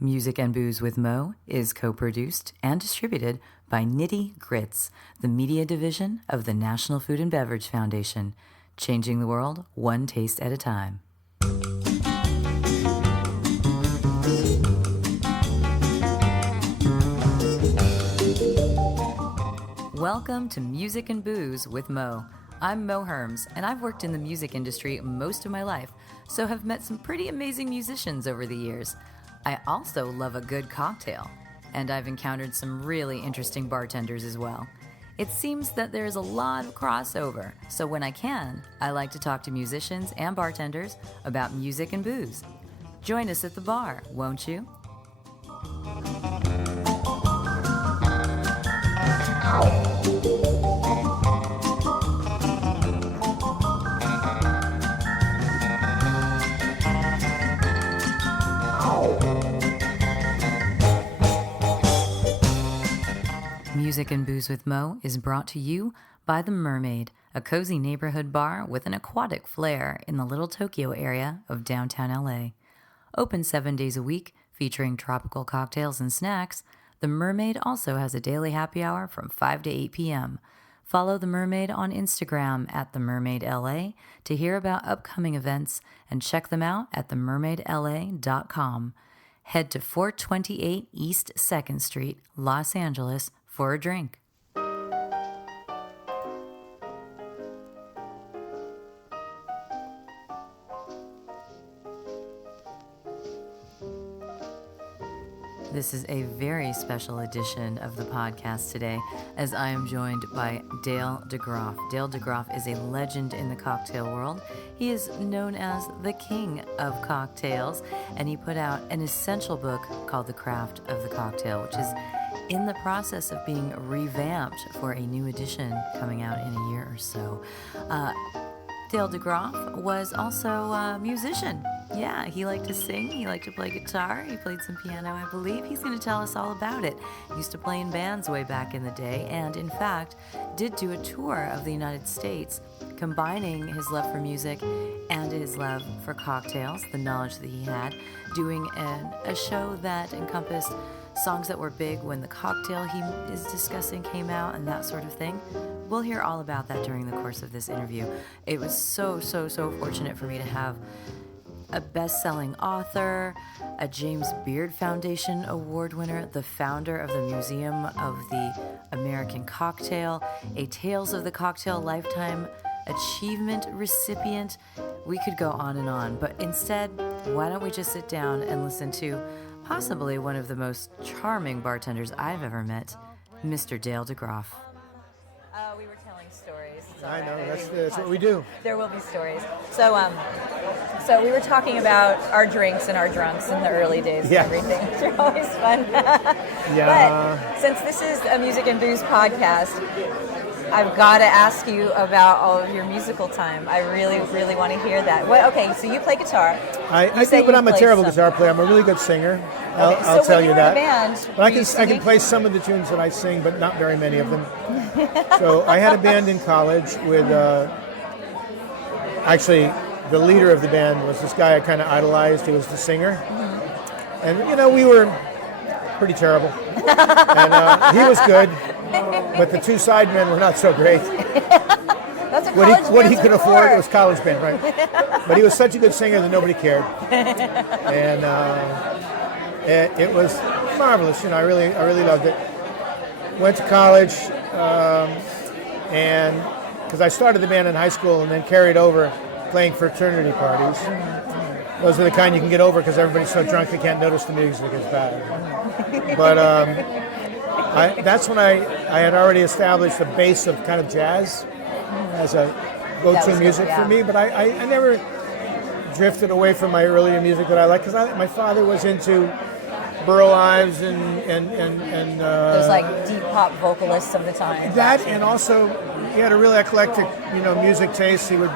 Music and Booze with Mo is co-produced and distributed by Nitty Grits, the media division of the National Food and Beverage Foundation, changing the world one taste at a time. Welcome to Music and Booze with Mo. I'm Mo Herms, and I've worked in the music industry most of my life, so have met some pretty amazing musicians over the years. I also love a good cocktail, and I've encountered some really interesting bartenders as well. It seems that there's a lot of crossover, so when I can, I like to talk to musicians and bartenders about music and booze. Join us at the bar, won't you? Music and Booze with Mo is brought to you by The Mermaid, a cozy neighborhood bar with an aquatic flair in the Little Tokyo area of downtown LA. Open 7 days a week, featuring tropical cocktails and snacks, The Mermaid also has a daily happy hour from 5 to 8 p.m. Follow The Mermaid on Instagram at TheMermaidLA to hear about upcoming events and check them out at TheMermaidLA.com. Head to 428 East 2nd Street, Los Angeles, for a drink. This is a very special edition of the podcast today, as I am joined by Dale DeGroff. Dale DeGroff is a legend in the cocktail world. He is known as the king of cocktails, and he put out an essential book called The Craft of the Cocktail, which is in the process of being revamped for a new edition coming out in a year or so. Dale DeGroff was also a musician. Yeah, he liked to sing, he liked to play guitar, he played some piano, I believe. He's going to tell us all about it. He used to play in bands way back in the day, and in fact, did do a tour of the United States, combining his love for music and his love for cocktails, the knowledge that he had, doing a show that encompassed songs that were big when the cocktail he is discussing came out and that sort of thing. We'll hear all about that during the course of this interview. It was so fortunate for me to have a best-selling author, a James Beard Foundation award winner, the founder of the Museum of the American Cocktail, a Tales of the Cocktail Lifetime Achievement recipient. We could go on and on, but instead, why don't we just sit down and listen to possibly one of the most charming bartenders I've ever met, Mr. Dale DeGroff. We were telling stories. I know, that's what we do. There will be stories. So we were talking about our drinks and our drunks in the early days and everything. It's always fun. Yeah. But since this is a Music and Booze podcast, I've got to ask you about all of your musical time. I really want to hear that. Okay, so you play guitar. I do, but I'm a terrible guitar player. I'm a really good singer. I'll tell you that. Band, but I can play some of the tunes that I sing, but not very many of them. So I had a band in college with, actually, the leader of the band was this guy I kind of idolized. He was the singer. Mm-hmm. And, we were pretty terrible. And he was good. But the two sidemen were not so great. That's what he could afford was college band, right? But he was such a good singer that nobody cared, and it was marvelous. I really loved it. Went to college, and because I started the band in high school and then carried over playing fraternity parties. Those are the kind you can get over because everybody's so drunk they can't notice the music is bad. But that's when I had already established a base of kind of jazz as a go-to music for me, but I never drifted away from my earlier music that I liked because my father was into Burl Ives and those like deep pop vocalists of the time. That, and also he had a really eclectic music taste. He was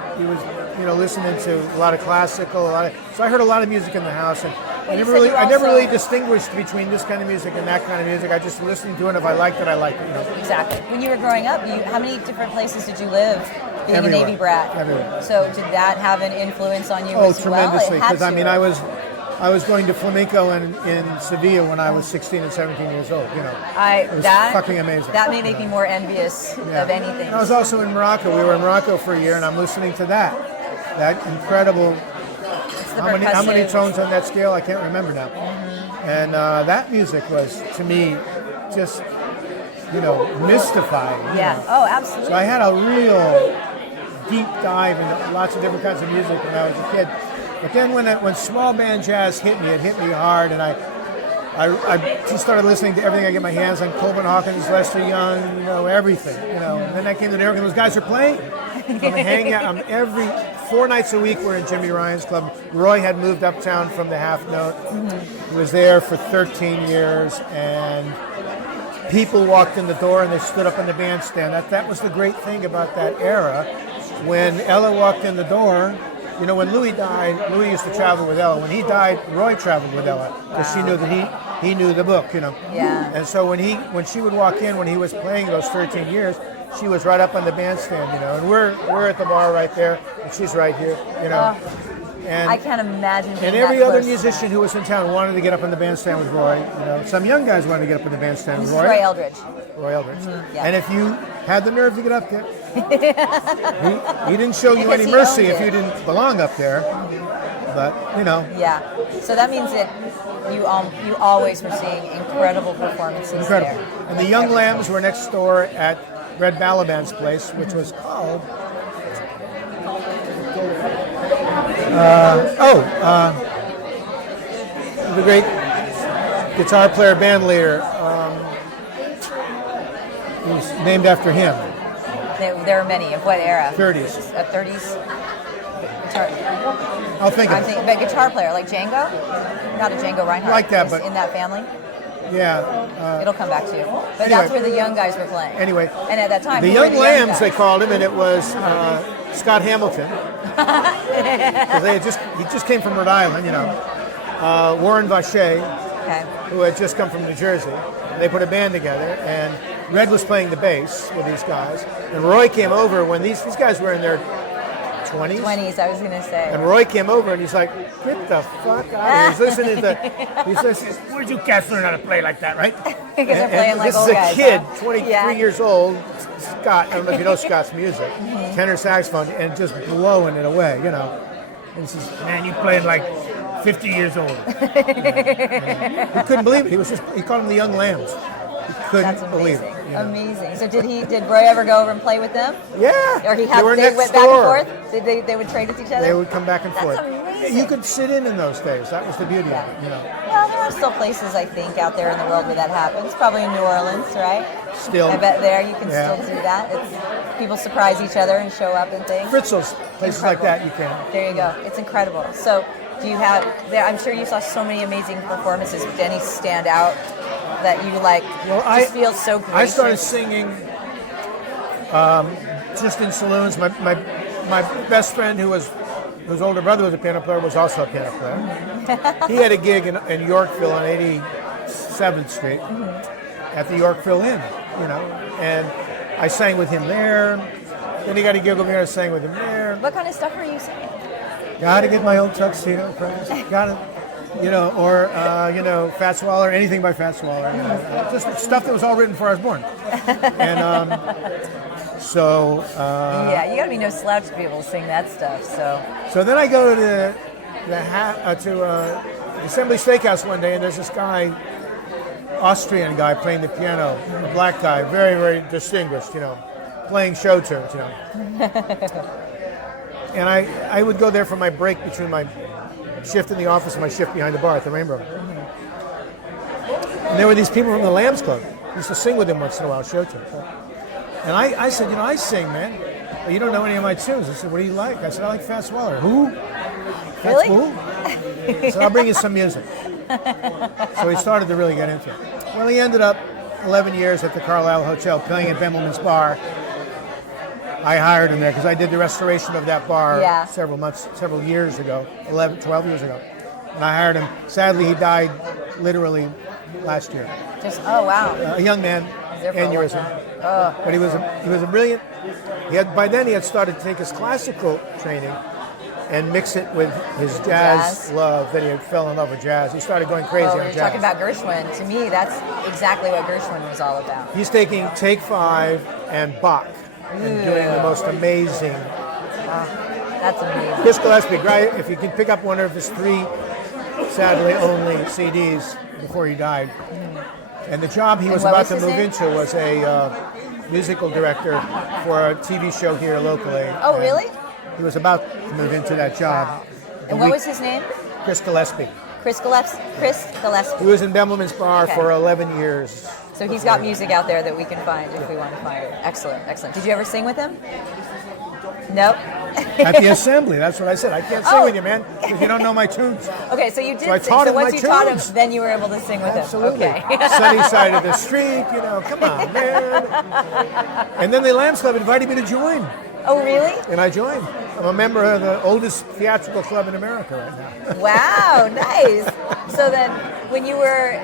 listening to a lot of classical, so I heard a lot of music in the house, and I never really distinguished between this kind of music and that kind of music. I just listened to it. If I liked it, I liked it. Exactly. When you were growing up, how many different places did you live? Being Everywhere. a Navy brat. Everywhere. So did that have an influence on you as well? Oh, tremendously. Because I was I was going to flamenco in Sevilla when I was 16 and 17 years old. You know, it was fucking amazing. That may make me more envious of anything. And I was also in Morocco. We were in Morocco for a year, and I'm listening to that incredible. How many tones on that scale? I can't remember now. Mm-hmm. And that music was, to me, just mystifying. Yeah. Oh, absolutely. So I had a real deep dive into lots of different kinds of music when I was a kid. But then when small band jazz hit me, it hit me hard, and I just started listening to everything I get my hands on. Coleman Hawkins, Lester Young, everything. And then I came to New York, and those guys are playing. I'm hanging out. Every 4 nights a week we're in Jimmy Ryan's club. Roy had moved uptown from the Half Note. Mm-hmm. He was there for 13 years, and people walked in the door and they stood up in the bandstand. That was the great thing about that era. When Ella walked in the door, when Louis died, Louis used to travel with Ella. When he died, Roy traveled with Ella because she knew that he knew the book, Yeah. And so when she would walk in, when he was playing those 13 years, she was right up on the bandstand, and we're at the bar right there, and she's right here, And I can't imagine. And every other musician who was in town wanted to get up on the bandstand with Roy. Some young guys wanted to get up on the bandstand with Roy. Roy Eldridge. Roy Eldridge. Mm-hmm. Yeah. And if you had the nerve to get up there, he didn't show you any mercy if you didn't belong up there. But Yeah. So that means that you always were seeing incredible performances. Incredible. There. And the Young Lambs were next door at Red Balaban's place, which was called. The great guitar player, band leader. He was named after him. There are many. Of what era? 30s. 30s? Guitar. I'll think of it. But guitar player, like Django? Not a Django Reinhardt. Like that, but in that family? Yeah. It'll come back to you. But anyway, that's where the young guys were playing. Anyway. And at that time, the Young Lambs, they called him, and it was Scott Hamilton. He just came from Rhode Island, Warren Vache, who had just come from New Jersey. And they put a band together, and Red was playing the bass with these guys. And Roy came over when these guys were in their 20s? 20s, I was going to say. And Roy came over and he's like, get the fuck out of here. He's listening to, where'd you cats learn how to play like that, right? Because they're playing like old guys. This is a kid, 23 years old, Scott, I don't know if you know Scott's music, tenor saxophone, and just blowing it away, And he says, man, you playing like 50 years old. He couldn't believe it. He called them the Young Lambs. He couldn't believe it. Amazing. So did Roy ever go over and play with them? Yeah. Or they went back and forth? They would trade with each other? They would come back and forth. That's amazing. You could sit in those days. That was the beauty of it. Well, there are still places, I think, out there in the world where that happens. Probably in New Orleans, right? Still. I bet there you can still do that. People surprise each other and show up and things. Fritzl's, places like that you can. There you go. It's incredible. So do you have, I'm sure you saw so many amazing performances. Did any stand out that you just feel so great? I started singing just in saloons. My best friend whose older brother was a piano player was also a piano player. He had a gig in Yorkville on 87th Street at the Yorkville Inn, and I sang with him there. Then he got a gig over here, I sang with him there. What kind of stuff were you singing? Gotta get my old tuxedo, friends. Gotta, or Fats Waller, anything by Fats Waller. Just stuff that was all written before I was born. And yeah, you gotta be no slouch to be able to sing that stuff. So then I go to Assembly Steakhouse one day, and there's this guy, Austrian guy, playing the piano, a black guy, very, very distinguished, playing show tunes, And I would go there for my break between my shift in the office and my shift behind the bar at the Rainbow. And there were these people from the Lambs Club. I used to sing with them once in a while, show tunes. And I said, I sing, man. But you don't know any of my tunes. I said, what do you like? I said, I like Fats Waller. Who? Really? Who? I said, I'll bring you some music. So he started to really get into it. Well, he ended up 11 years at the Carlisle Hotel playing at Bimmelman's Bar. I hired him there because I did the restoration of that bar several years ago, 12 years ago. And I hired him. Sadly, he died literally last year. Oh, wow. A young man, aneurysm. But he was a brilliant. By then he had started to take his classical training, and mix it with his jazz love. Then he fell in love with jazz. He started going crazy on you're jazz. talking about Gershwin. To me, that's exactly what Gershwin was all about. He's taking Take Five and Bach and doing the most amazing. That's amazing. Chris Gillespie, if you can pick up one of his 3, sadly only CDs before he died. And the job he was about to move into was a musical director for a TV show here locally. Oh, really? He was about to move into that job. And what was his name? Chris Gillespie. Chris Gillespie. He was in Bemelman's Bar for 11 years. So he's got music out there that we can find if we want to find it. Excellent, excellent. Did you ever sing with him? Nope. At the assembly, that's what I said. I can't sing with you, man, because you don't know my tunes. Okay, so you did So I sing. taught So him once my you taught him, tunes. then you were able to sing with Absolutely. him. Okay. Sunny side of the street, come on, man. And then the Lambs Club invited me to join. Oh, really? And I joined. I'm a member of the oldest theatrical club in America right now. Wow, nice. So then, when you were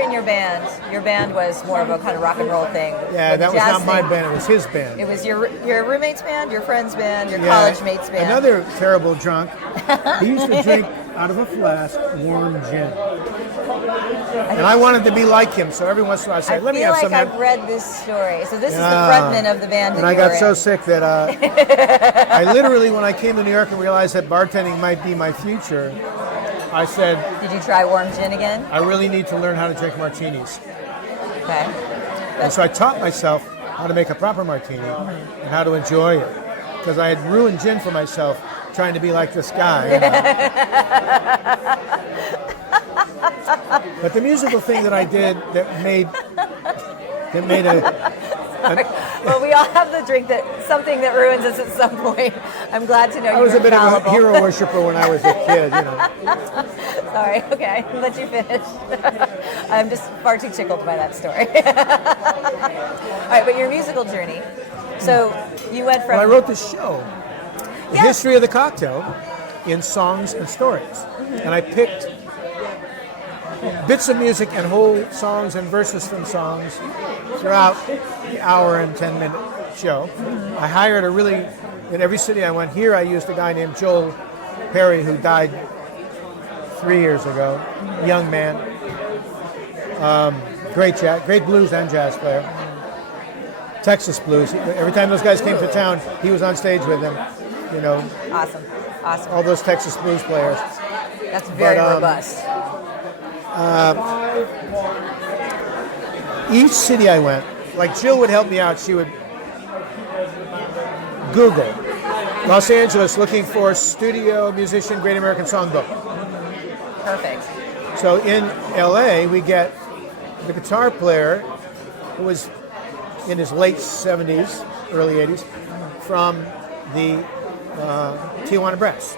in your band was more of a kind of rock and roll thing. Yeah, that was jazz not my thing. band. It was his band. It was your roommate's band, your friend's band, your college mate's band. Another terrible drunk. He used to drink out of a flask warm gin. And I wanted to be like him, so every once in a while I said, let me have some. I feel like I've read this story. So this is the frontman of the band. And I got so sick that I literally, when I came to New York and realized that bartending might be my future, I said, did you try warm gin again? I really need to learn how to drink martinis. Okay. And so I taught myself how to make a proper martini and how to enjoy it. Because I had ruined gin for myself trying to be like this guy. But the musical thing that I did that made well, we all have the drink something that ruins us at some point. I'm glad to know I was a bit of a hero worshiper when I was a kid, Sorry, okay, I'll let you finish. I'm just far too tickled by that story. All right, but your musical journey. So you went from... Well, I wrote this show, The History of the Cocktail, in songs and stories. And I picked bits of music and whole songs and verses from songs throughout the hour and 10-minute show. I hired in every city I went. Here I used a guy named Joel Perry who died 3 years ago, young man, great blues and jazz player. Texas blues. Every time those guys came to town, he was on stage with them. Awesome. All those Texas blues players. That's very robust. Each city I went, like Jill would help me out, she would Google Los Angeles looking for studio musician Great American Songbook. Perfect. So in LA, we get the guitar player who was in his late 70s, early 80s, from the Tijuana Brass.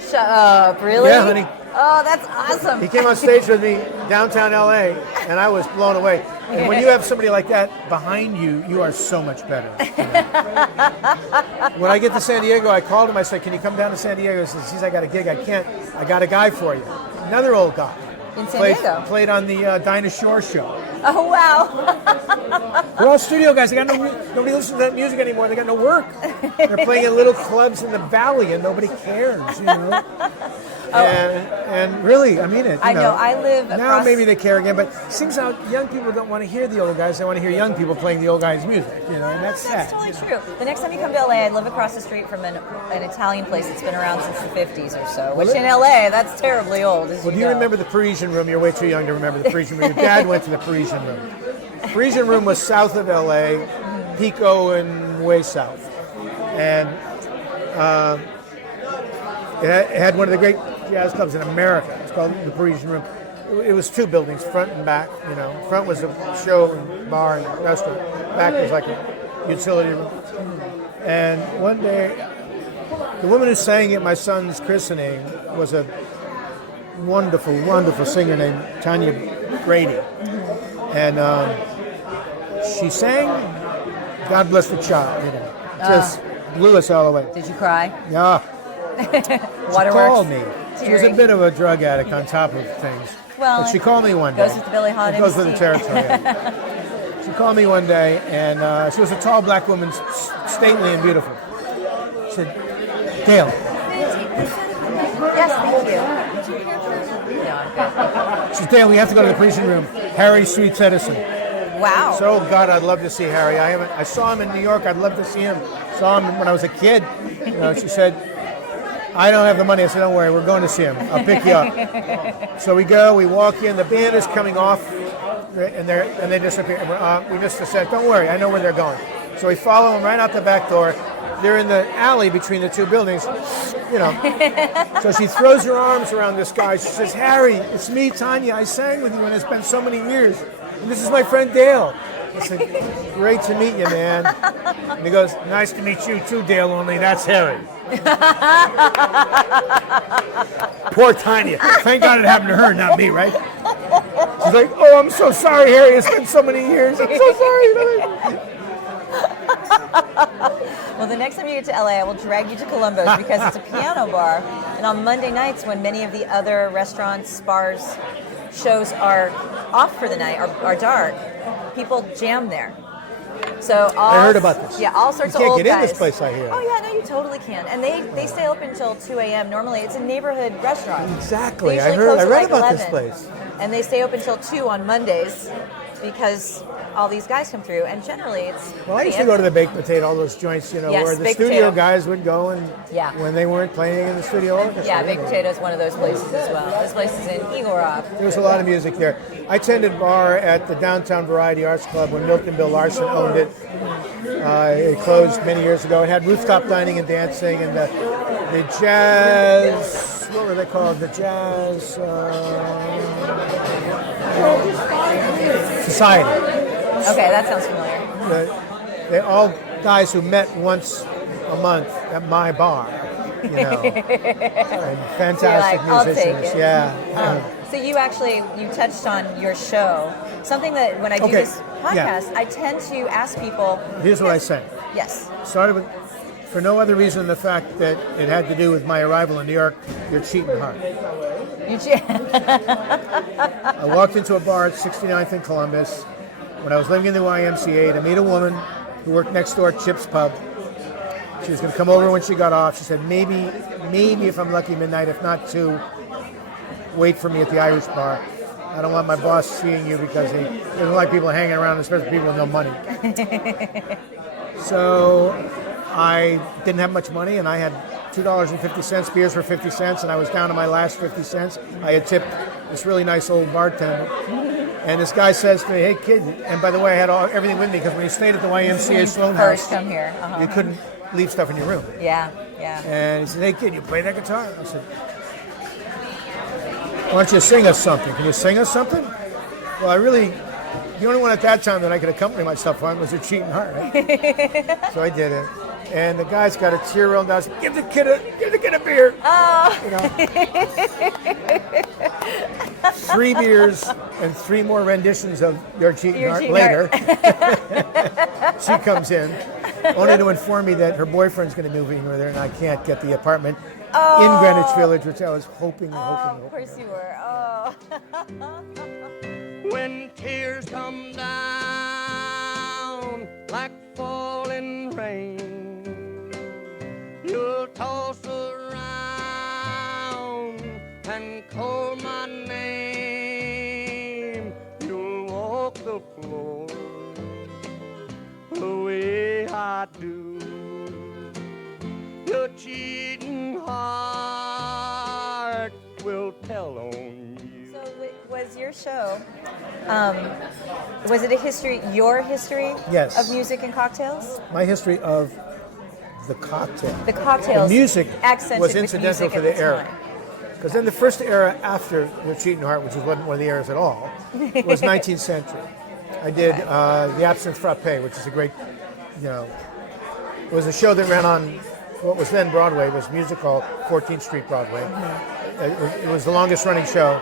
Shut up, really? Yeah, honey. Oh, that's awesome. He came on stage with me downtown LA, and I was blown away. And when you have somebody like that behind you, you are so much better. When I get to San Diego, I called him. I said, "Can you come down to San Diego?" He says, "Geez, I got a gig. I can't. I got a guy for you." Another old guy. In San Diego? Played on the Dinah Shore show. Oh, wow. We're all studio guys. Nobody listens to that music anymore. They got no work. They're playing in little clubs in the valley, and nobody cares, And really, I mean it. I know. I live now. Maybe they care again, but it seems out young people don't want to hear the old guys. They want to hear young people playing the old guys' music. And that's sad. That's totally true. The next time you come to LA, I live across the street from an Italian place that's been around since the 50s or so. Which in LA, that's terribly old. Well, do you remember the Parisian Room? You're way too young to remember the Parisian Room. Your dad went to the Parisian Room. The Parisian Room was south of LA, Pico and way south, and it had one of the great jazz clubs in America. It's called the Parisian Room. It was two buildings, front and back. Front was a show and bar and restaurant. Back was like a utility room. And one day, the woman who sang at my son's christening was a wonderful, wonderful singer named Tanya Brady. And she sang God Bless the Child, just blew us all away. Did you cry? Yeah. Waterworks? She called me. She was a Teary. bit of a drug addict on top of things. Well, but she called me one day. Goes with the Billie Holiday. Goes with the territory. Yeah. She called me one day, and she was a tall black woman, stately and beautiful. She said, "Dale, good. She says, Dale, we have to go to the briefing room. Harry Sweet Edison. Wow. So, God, I'd love to see Harry. I saw him in New York. I'd love to see him. Saw him when I was a kid. She said, I don't have the money. I said, don't worry, we're going to see him. I'll pick you up. So we go, we walk in. The band is coming off, and they disappear. We just said, don't worry, I know where they're going. So we follow them right out the back door. They're in the alley between the two buildings, So she throws her arms around this guy. She says, Harry, it's me, Tanya. I sang with you, and it's been so many years. And this is my friend Dale. I said, great to meet you, man. And he goes, nice to meet you too, Dale, only that's Harry. Poor Tanya. Thank God it happened to her, not me, right? She's like, oh, I'm so sorry, Harry. It's been so many years. I'm so sorry. Well, the next time you get to LA, I will drag you to Columbo's because it's a piano bar. And on Monday nights, when many of the other restaurants, bars, shows are off for the night, are dark, people jam there. So I heard about this. Yeah, all sorts you of old can't get guys. in this place, I hear. Oh yeah, no, you totally can. And they stay open until 2 a.m. Normally, it's a neighborhood restaurant. Exactly. They I usually close at read like about 11, this place. And they stay open until 2 on Mondays because all these guys come through. And generally, it's Well, I used to go to the Baked Potato, all those joints, Yes, where the Baked studio Potato. guys would go and when they weren't playing in the studio orchestra. Yeah, Baked Potato is one of those places as well. This place is in Eagle Rock. There was a lot of music there. I tended bar at the Downtown Variety Arts Club when Milton Bill Larson owned it. It closed many years ago. It had rooftop dining and dancing and the jazz, what were they called? The jazz society. Okay, that sounds familiar. They all guys who met once a month at my bar. And fantastic You're like, I'll take musicians. it. Yeah. So you touched on your show. Something that when I do this podcast, I tend to ask people. Here's what I say. Yes. Started with, for no other reason than the fact that it had to do with my arrival in New York, your cheating heart. I walked into a bar at 69th and Columbus when I was living in the YMCA to meet a woman who worked next door at Chip's Pub. She was going to come over when she got off. She said, maybe if I'm lucky, midnight, if not 2, wait for me at the Irish bar. I don't want my boss seeing you because he doesn't like people hanging around, especially people with no money. So I didn't have much money, and I had $2.50, beers were 50 cents, and I was down to my last 50 cents. I had tipped this really nice old bartender. And this guy says to me, hey, kid, and by the way, I had everything with me because when you stayed at the YMCA Sloan House, First come here. you couldn't leave stuff in your room. Yeah. And he said, hey, kid, you play that guitar? I said, why don't you sing us something? Can you sing us something? Well, the only one at that time that I could accompany myself on was your cheating heart, right? So I did it. And the guy's got a tear rolling down. Give the kid a beer. Oh. 3 beers and 3 more renditions of your cheating heart later. She comes in, only to inform me that her boyfriend's going to move in with her, and I can't get the apartment in Greenwich Village, which I was hoping and hoping. Of course you were. Oh. When tears come down like falling rain, you'll toss around and call my name. You'll walk the floor the way I do. Your cheating heart will tell on you. So was your show, was it your history Yes. of music and cocktails? My history of the cocktail. The cocktails. The music accented was with incidental music for at the era. time. Because then the first era after Your Cheating Heart, which wasn't one of the eras at all, was 19th century. I did The Absinthe Frappe, which is a great, it was a show that ran on what was then Broadway, was music hall, 14th Street Broadway. It was the longest running show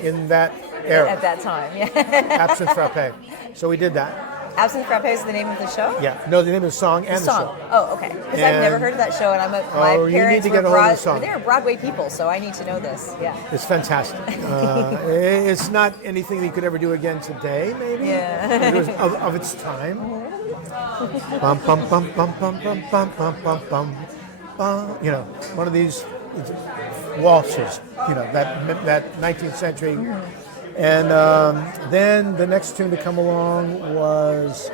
in that era. At that time, yeah. Absinthe Frappe. So we did that. Absinthe Frappe is the name of the show? Yeah. No, the name of the song and the song. show. Oh, okay. Because I've never heard of that show, and my you parents need to get a hold of the song. They're Broadway people, so I need to know this. Yeah. It's fantastic. It's not anything that you could ever do again today, maybe. Yeah. It was of its time. Bum, bum, bum, bum, bum, bum, bum, bum, bum, bum. One of these waltzes, that 19th century. And then the next tune to come along was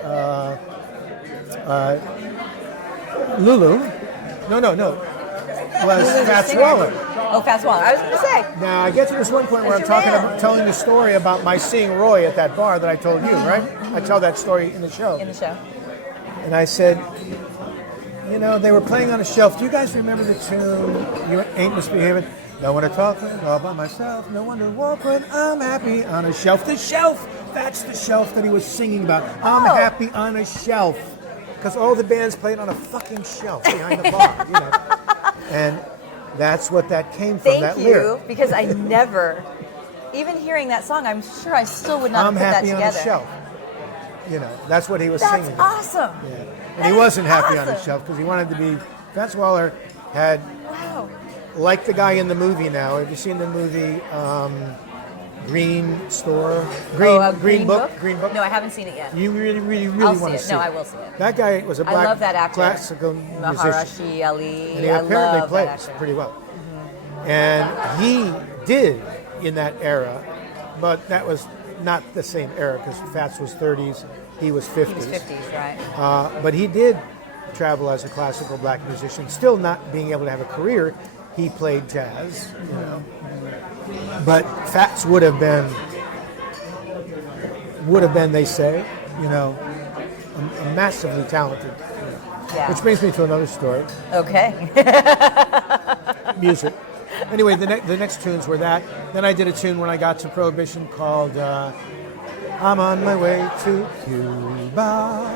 Lulu. No. Was Fats Waller. Oh, Fats Waller. I was going to say. Now, I get to this one point where I'm telling the story about my seeing Roy at that bar that I told you, right? I tell that story in the show. And I said, they were playing on a shelf. Do you guys remember the tune, You Ain't Misbehaving? No one to talk with, all by myself. No one to walk with, I'm happy on a shelf. The shelf! That's the shelf that he was singing about. I'm happy on a shelf. Because all the bands played on a fucking shelf behind the bar, And that's what that came from, that lyric. Thank you, because I never, even hearing that song, I'm sure I still would not have put that together. I'm happy on a shelf. That's what he was singing. That's awesome. Yeah. And he wasn't happy on a shelf because he wanted to be. Fats Waller had, like the guy in the movie now. Have you seen the movie Green Book? Green Book? No, I haven't seen it yet. You really want to see it. No, I will see it. That guy was a black I love that actor. classical musician. Maharishi Ali. And he apparently plays pretty well. Mm-hmm. And he did in that era, but that was not the same era because Fats was 30s, he was 50s. He was 50s, right. But he did travel as a classical black musician, still not being able to have a career. He played jazz, But Fats would have been, they say, a massively talented. Yeah. Which brings me to another story. Okay. Music. Anyway, the next tunes were that. Then I did a tune when I got to Prohibition called I'm on my way to Cuba.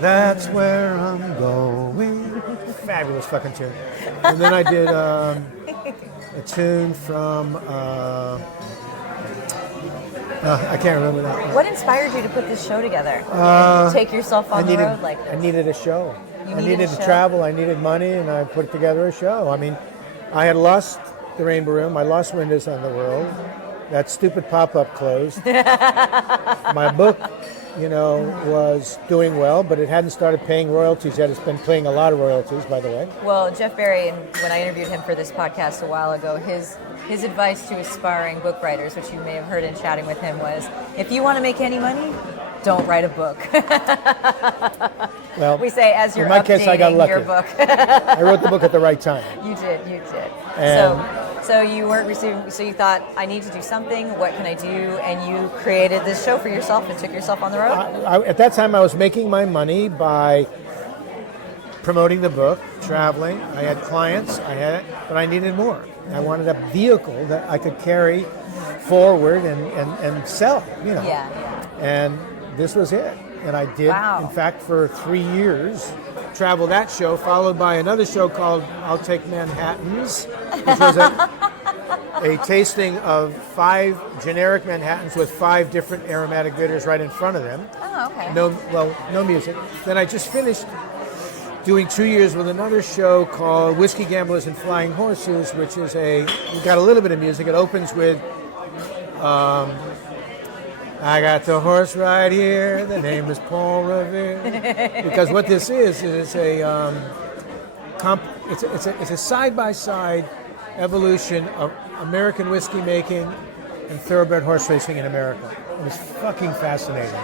That's where I'm going. Fabulous fucking tune. And then I did a tune from I can't remember that one. What inspired you to put this show together? Take yourself on the road like this? I needed a show. I needed to travel. I needed money, and I put together a show. I mean, I had lost the Rainbow Room. I lost Windows on the World. That stupid pop-up closed. My book, was doing well, but it hadn't started paying royalties yet. It's been paying a lot of royalties, by the way. Well, Jeff Berry, when I interviewed him for this podcast a while ago, his advice to aspiring book writers, which you may have heard in chatting with him, was, if you want to make any money, don't write a book. Well, we say as you're in my case, I got lucky. Your book. I wrote the book at the right time. You did. And so you weren't receiving. So you thought, I need to do something. What can I do? And you created this show for yourself and took yourself on the road. At that time, I was making my money by promoting the book, traveling. I had clients. But I needed more. I wanted a vehicle that I could carry forward and sell. Yeah. And this was it. And I did, in fact, for 3 years, travel that show, followed by another show called I'll Take Manhattans, which was a tasting of 5 generic Manhattans with 5 different aromatic bitters right in front of them. Oh, okay. No music. Then I just finished doing 2 years with another show called Whiskey Gamblers and Flying Horses, which is we got a little bit of music. It opens with I got the horse right here. The name is Paul Revere. Because what this is it's a side-by-side evolution of American whiskey making and thoroughbred horse racing in America. And it's fucking fascinating.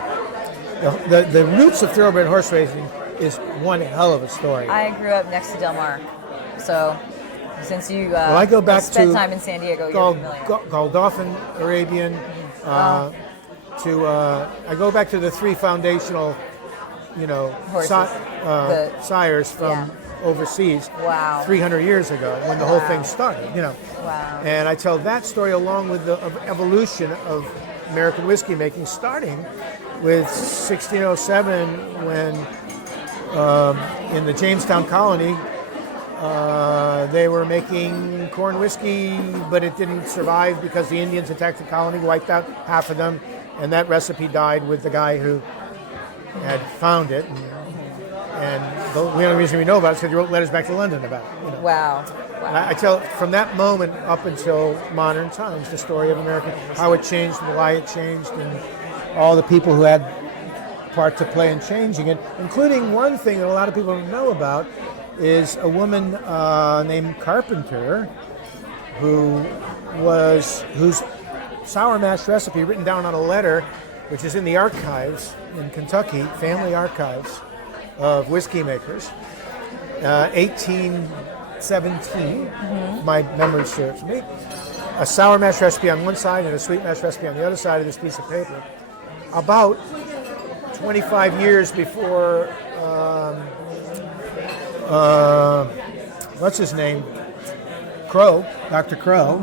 The roots of thoroughbred horse racing is one hell of a story. I grew up next to Del Mar, so since you I go back spent to time in San Diego, you're familiar. Godolphin, Arabian. I go back to the 3 foundational, sires from overseas. Wow. 300 years ago when the whole thing started. Wow. And I tell that story along with the evolution of American whiskey making, starting with 1607 when in the Jamestown colony they were making corn whiskey, but it didn't survive because the Indians attacked the colony, wiped out half of them. And that recipe died with the guy who had found it. And the only reason we know about it is because he wrote letters back to London about it. Wow. I tell from that moment up until modern times the story of America, how it changed and why it changed, and all the people who had part to play in changing it, including one thing that a lot of people don't know about is a woman named Carpenter whose sour mash recipe written down on a letter, which is in the archives in Kentucky, family archives of whiskey makers, 1817, my memory serves me. A sour mash recipe on one side and a sweet mash recipe on the other side of this piece of paper. About 25 years before, what's his name? Crow, Dr. Crow,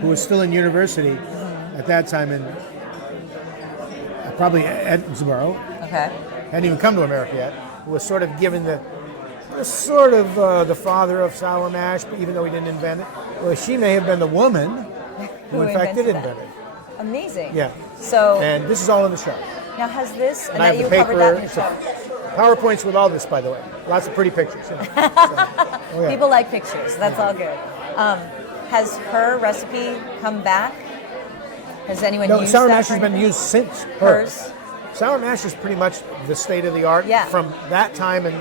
who was still in university at that time in probably Edinburgh. Okay. Hadn't even come to America yet. Was sort of given the father of sour mash, but even though he didn't invent it. Well, she may have been the woman who in fact did invent it. Amazing. Yeah. So And this is all in the show. now has this, and I that have you the covered that in the paper. show. PowerPoints with all this, by the way. Lots of pretty pictures. You know. Oh, yeah. People like pictures. That's all good. Has her recipe come back? Has anyone No, used sour that mash for has been anything? used since Hers? Sour mash is pretty much the state of the art Yeah. from that time and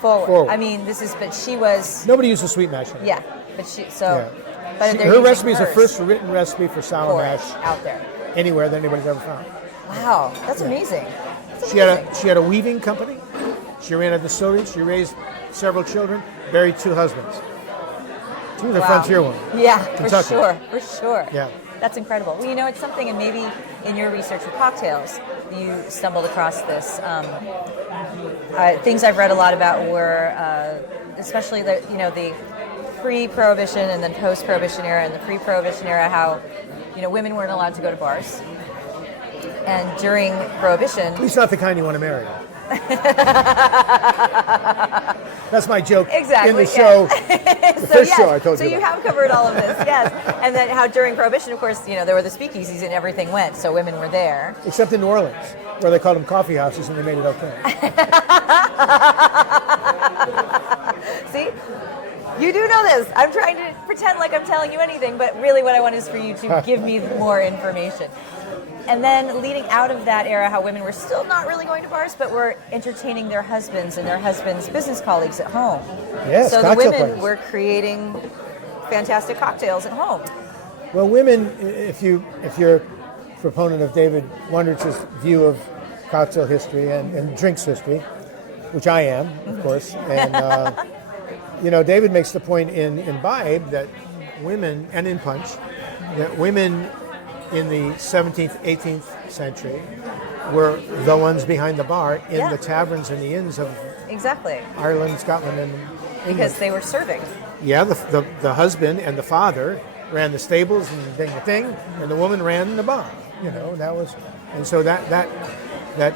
Forward. I mean, but she was, nobody uses sweet mash anymore. yeah. But Yeah. but they're Her using recipe is the hers first written recipe for sour for mash out there. anywhere that anybody's ever found. Wow, that's amazing. That's She had amazing. a weaving company. She ran a distillery. She raised several children. Buried 2 husbands. She was a Wow. frontier woman. Yeah, Kentucky. for sure. Yeah. That's incredible. Well, you know, it's something, and maybe in your research with cocktails, you stumbled across this. Things I've read a lot about were, especially the pre-Prohibition and then post-Prohibition era, and the pre-Prohibition era, how, women weren't allowed to go to bars. And during Prohibition, At least not the kind you want to marry. That's my joke exactly in the yeah. show. The first show I told so you you about. have covered all of this, yes. And then how during Prohibition, of course, there were the speakeasies and everything went, so women were there. Except in New Orleans, where they called them coffee houses and they made it okay. See? You do know this. I'm trying to pretend like I'm telling you anything, but really what I want is for you to give me more information. And then leading out of that era, how women were still not really going to bars, but were entertaining their husbands and their husbands' business colleagues at home. Yes, so the cocktail women parties. were creating fantastic cocktails at home. Well, women, if you're a proponent of David Wondrich's view of cocktail history and drinks history, which I am, of course, and David makes the point in Imbibe that women, and in Punch, that women in the 17th, 18th century were the ones behind the bar in Yeah. the taverns and the inns of Exactly. Ireland, Scotland, and England. Because they were serving. Yeah, the husband and the father ran the stables and the thing, and the woman ran the bar. That was, and so that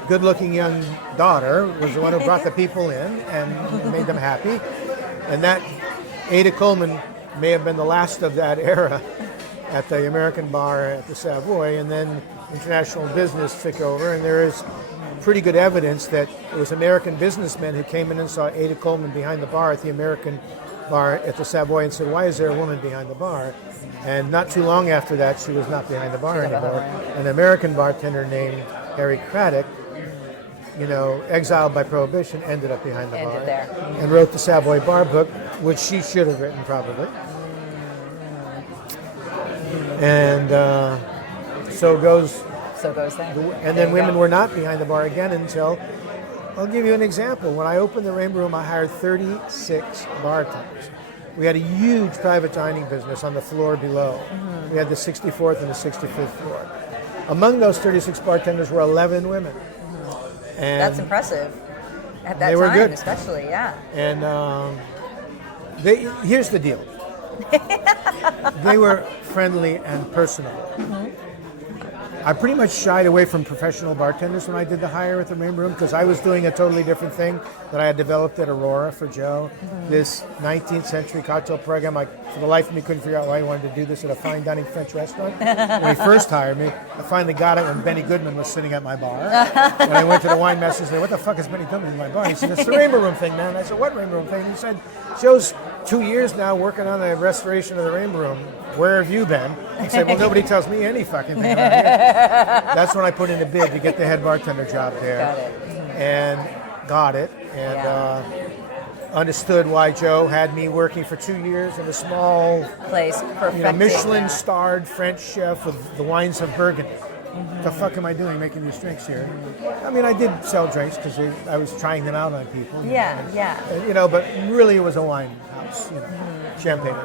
good-looking young daughter was the one who brought the people in and made them happy, and that Ada Coleman may have been the last of that era at the American bar at the Savoy, and then international business took over, and there is pretty good evidence that it was American businessmen who came in and saw Ada Coleman behind the bar at the American bar at the Savoy and said, "Why is there a woman behind the bar?" And not too long after that, she was not behind the bar anymore. An American bartender named Harry Craddock, exiled by Prohibition, ended up behind the bar there. and wrote the Savoy Bar Book, which she should have written probably. And so goes. So goes that. And then women were not behind the bar again until, I'll give you an example. When I opened the Rainbow Room, I hired 36 bartenders. We had a huge private dining business on the floor below. Mm-hmm. We had the 64th and the 65th floor. Among those 36 bartenders were 11 women. Mm-hmm. And that's impressive. At that they were time, good. especially, yeah. And here's the deal. They were friendly and personal. Mm-hmm. I pretty much shied away from professional bartenders when I did the hire at the Rainbow Room because I was doing a totally different thing that I had developed at Aurora for Joe. Mm-hmm. This 19th century cocktail program. I, for the life of me, couldn't figure out why he wanted to do this at a fine dining French restaurant. When he first hired me, I finally got it when Benny Goodman was sitting at my bar. When I went to the wine masters, they said, "What the fuck is Benny Goodman in my bar?" He said, "It's the Rainbow Room thing, man." I said, "What Rainbow Room thing?" And he said, "Joe's 2 years now working on a restoration of the Rainbow Room. Where have you been?" I said, "Well, nobody tells me any fucking thing around here." That's when I put in a bid to get the head bartender job there. Got it. And got it. And understood why Joe had me working for 2 years in a small, Place perfect. Michelin-starred French chef with the wines of Burgundy. The fuck am I doing making these drinks here? I mean, I did sell drinks because I was trying them out on people. Yeah. But really it was a wine house, champagne.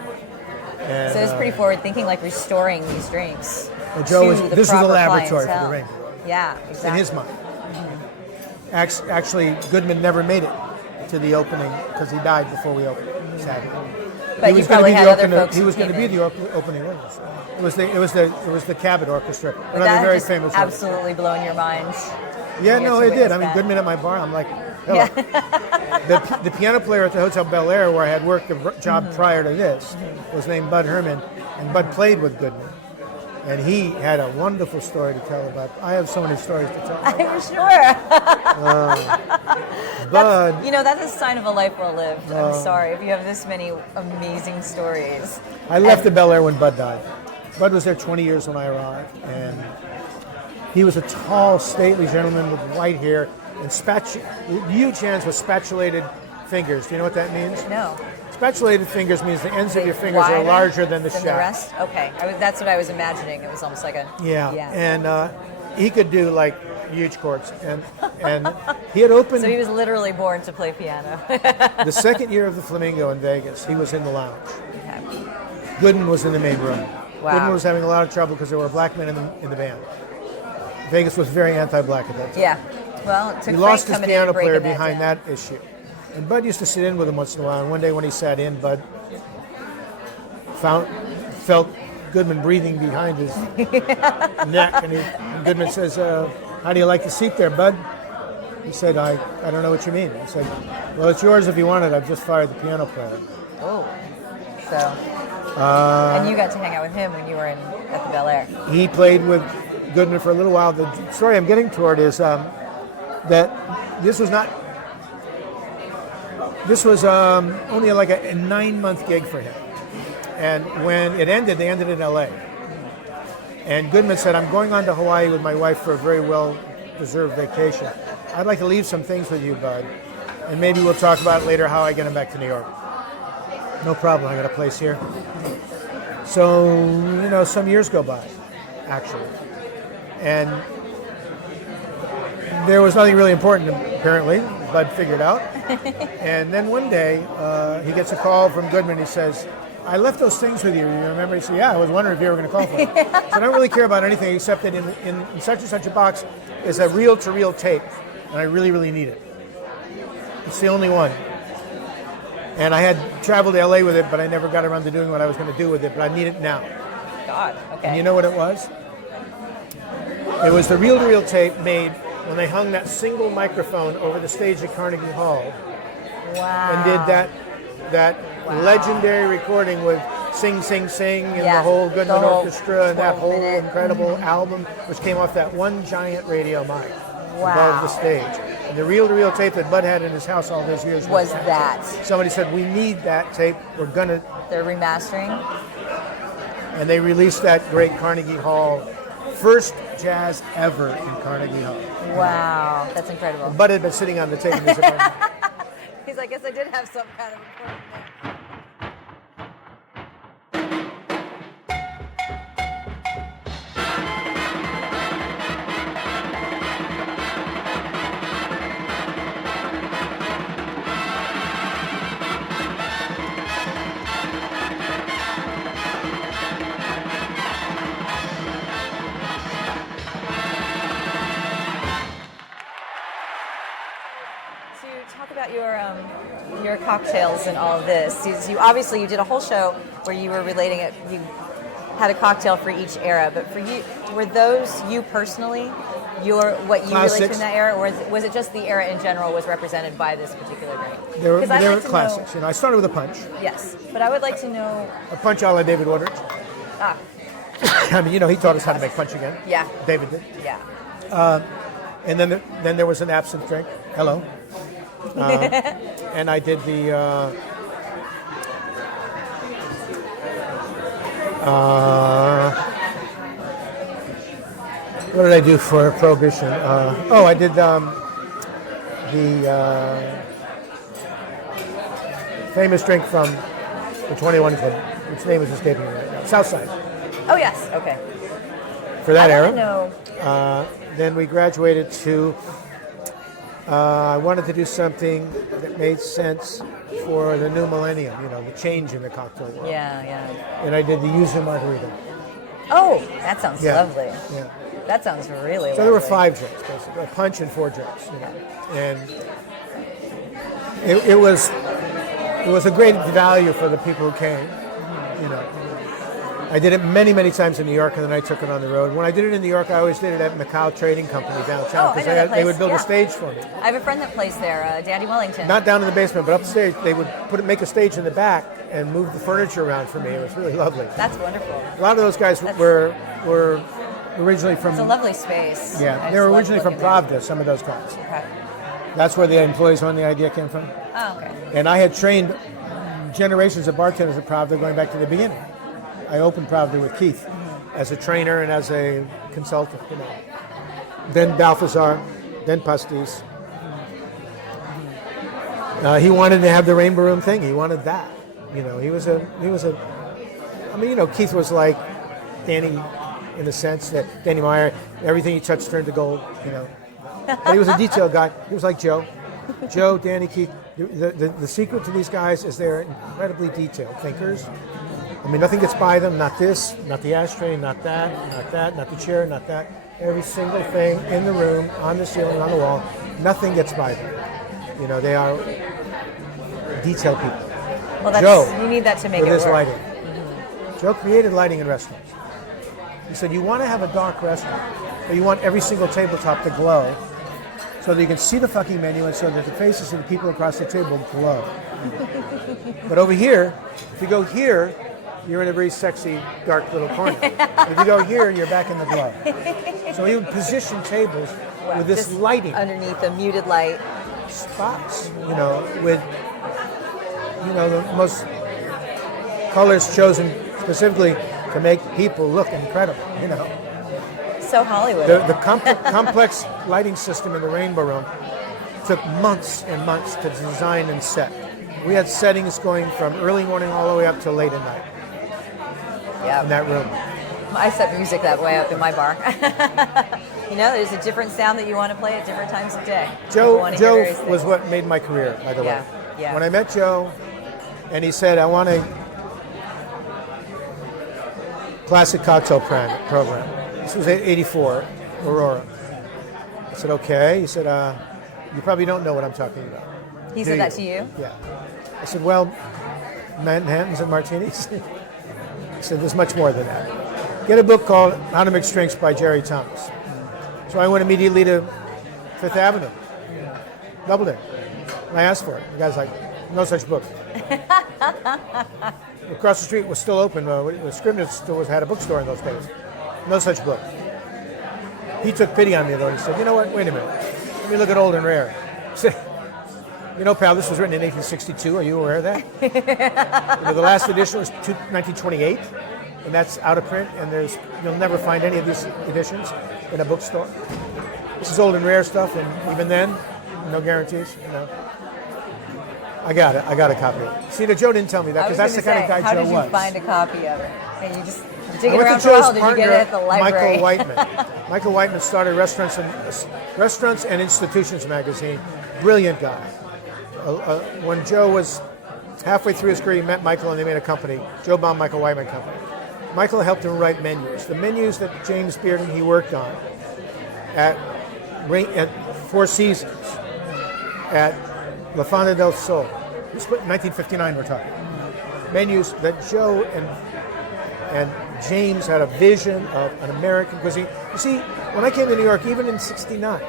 And, So it's pretty forward thinking, like restoring these drinks. Joe to this was the proper laboratory clientele. for the ring. Yeah, exactly. In his mind. Actually, Goodman never made it to the opening because he died before we opened, sadly. But you probably had other folks. He was going to be the opening orchestra. It was the Cabot Orchestra, Would another that very have just famous. absolutely blown your mind? Yeah, no, it did. I mean, that. Goodman at my bar. I'm like, hello. The piano player at the Hotel Bel Air, where I had worked a job prior to this, was named Bud Herman, and Bud played with Goodman. And he had a wonderful story to tell about. I have so many stories to tell. I'm sure. Bud. That's a sign of a life well lived. I'm sorry if you have this many amazing stories. I left the Bel Air when Bud died. Bud was there 20 years when I arrived, and he was a tall, stately gentleman with white hair and huge hands with spatulated fingers. Do you know what that means? No. Spatulated fingers means the ends of your fingers are larger than the shaft. The rest? Okay. That's what I was imagining. It was almost like a... Yeah. And he could do like huge chords. And he had opened... So he was literally born to play piano. The second year of the Flamingo in Vegas, he was in the lounge. Okay. Gooden was in the main room. Wow. Gooden was having a lot of trouble because there were black men in the band. Vegas was very anti-black at that time. Yeah. Well, it took He lost his Frank coming in piano and breaking player that behind down. that issue. And Bud used to sit in with him once in a while. And one day when he sat in, Bud felt Goodman breathing behind his neck. And Goodman says, how do you like the seat there, Bud? He said, I don't know what you mean. He said, well, it's yours if you want it. I've just fired the piano player. Oh. So. And you got to hang out with him when you were at the Bel Air. He played with Goodman for a little while. The story I'm getting toward is that this was only like a 9-month gig for him. And when it ended, they ended in LA. And Goodman said, I'm going on to Hawaii with my wife for a very well-deserved vacation. I'd like to leave some things with you, Bud. And maybe we'll talk about later how I get him back to New York. No problem, I got a place here. So, some years go by, actually. And there was nothing really important, apparently. Bud figured out. And then one day, he gets a call from Goodman. He says, I left those things with you. You remember? He said, yeah, I was wondering if you were going to call for them. So I don't really care about anything except that in such and such a box is a reel-to-reel tape. And I really, really need it. It's the only one. And I had traveled to LA with it, but I never got around to doing what I was going to do with it. But I need it now. God, okay. And you know what it was? It was the reel-to-reel tape made when they hung that single microphone over the stage at Carnegie Hall. Wow. And did that legendary recording with Sing, Sing, Sing and the whole Goodman Orchestra and that whole incredible album, which came off that one giant radio mic above the stage. And the reel-to-reel tape that Bud had in his house all those years was that. Somebody said, we need that tape. They're remastering? And they released that great Carnegie Hall, first jazz ever in Carnegie Hall. Wow, that's incredible. Bud had been sitting on the tape in his apartment. He's like, I guess I did have some kind of important thing. Your cocktails and all of this. You obviously did a whole show where you were relating it. You had a cocktail for each era, but for you, were those you personally, what you relate to in that era, or was it just the era in general was represented by this particular drink? They were classics. I started with a punch. Yes, but I would like to know a punch a la David Woodridge. Ah. I mean, he taught us how to make punch again. Yeah. David did. Yeah. And then there was an absinthe drink. Hello. And I did the what did I do for Prohibition? I did famous drink from the 21 Club, which name is escaping me right now. Southside. Oh yes. Okay. For that I era. want to know. Then we graduated to. I wanted to do something that made sense for the new millennium. You know, the change in the cocktail world. Yeah. And I did the yuzu margarita. Oh, that sounds lovely. Yeah. That sounds really lovely. So there were 5 drinks, basically, a punch and 4 drinks. You know, and it was a great value for the people who came. You know, I did it many, many times in New York, and then I took it on the road. When I did it in New York, I always did it at Macau Trading Company downtown I know that they would place, build yeah. a stage for me. I have a friend that plays there, Daddy Wellington. Not down in the basement, but upstairs. They would make a stage in the back and move the furniture around for me. It was really lovely. That's wonderful. A lot of those guys were originally from. It's a lovely space. Yeah, they were originally from Pravda. Some of those guys. Okay. That's where the employees when the idea came from. Oh, okay. And I had trained generations of bartenders at Pravda going back to the beginning. I opened Pravda with Keith as a trainer and as a consultant. You know. Then Balthazar, then Pastis. He wanted to have the Rainbow Room thing. He wanted that. You know, he was a. I mean, you know, Keith was like Danny, in the sense that Danny Meyer, everything he touched turned to gold. You know, but he was a detail guy. He was like Joe, Danny, Keith. The secret to these guys is they're incredibly detailed thinkers. I mean, nothing gets by them. Not this, not the ashtray, not that, not the chair, not that. Every single thing in the room, on the ceiling, on the wall, nothing gets by them. You know, they are detail people. Well, Joe, you need that to make with it his work. lighting. Joe created lighting in restaurants. He said, you want to have a dark restaurant, but you want every single tabletop to glow so that you can see the fucking menu and so that the faces of the people across the table glow. But over here, if you go here, you're in a very sexy, dark little corner. If you go here, you're back in the glow. So he would position tables with this Just lighting. underneath the muted light. Spots, you know, with, you know, the most colors chosen specifically to make people look incredible, you know. So Hollywood. The complex lighting system in the Rainbow Room took months and months to design and set. We had settings going from early morning all the way up to late at night in that room. I set music that way up in my bar. You know, there's a different sound that you want to play at different times of day. Joe was what made my career, by the way. Yeah. When I met Joe, and he said, I want a classic cocktail program. This was 84, Aurora. I said, okay. He said, you probably don't know what I'm talking about. He said that to you? Yeah. I said, well, Manhattans and martinis. He said, there's much more than that. Get a book called How to Mix Drinks by Jerry Thomas. So I went immediately to Fifth Avenue, Doubleday. And I asked for it. The guy's like, no such book. Across the street was still open. The Scribner's still had a bookstore in those days. No such book. He took pity on me, though. He said, you know what? Wait a minute. Let me look at Old and Rare. He said, you know, pal, this was written in 1862. Are you aware of that? You know, the last edition was 1928, and that's out of print, and you'll never find any of these editions in a bookstore. This is Old and Rare stuff, and even then, no guarantees, you know. I got it. I got a copy of it. See, Joe didn't tell me that, because that's the kind of guy Joe was. How did you find a copy of it? And you just dig I it went around to for a while, Joe's did you get it at the partner, library? Michael Whiteman. Michael Whiteman started Restaurants and Institutions magazine. Brilliant guy. When Joe was halfway through his career, he met Michael and they made a company, Joe Baum Michael Whiteman Company. Michael helped him write menus. The menus that James Beard and he worked on at Four Seasons, at La Fonda del Sol. This was 1959 we're talking. Menus that Joe and James had a vision of an American cuisine. You see, when I came to New York, even in '69,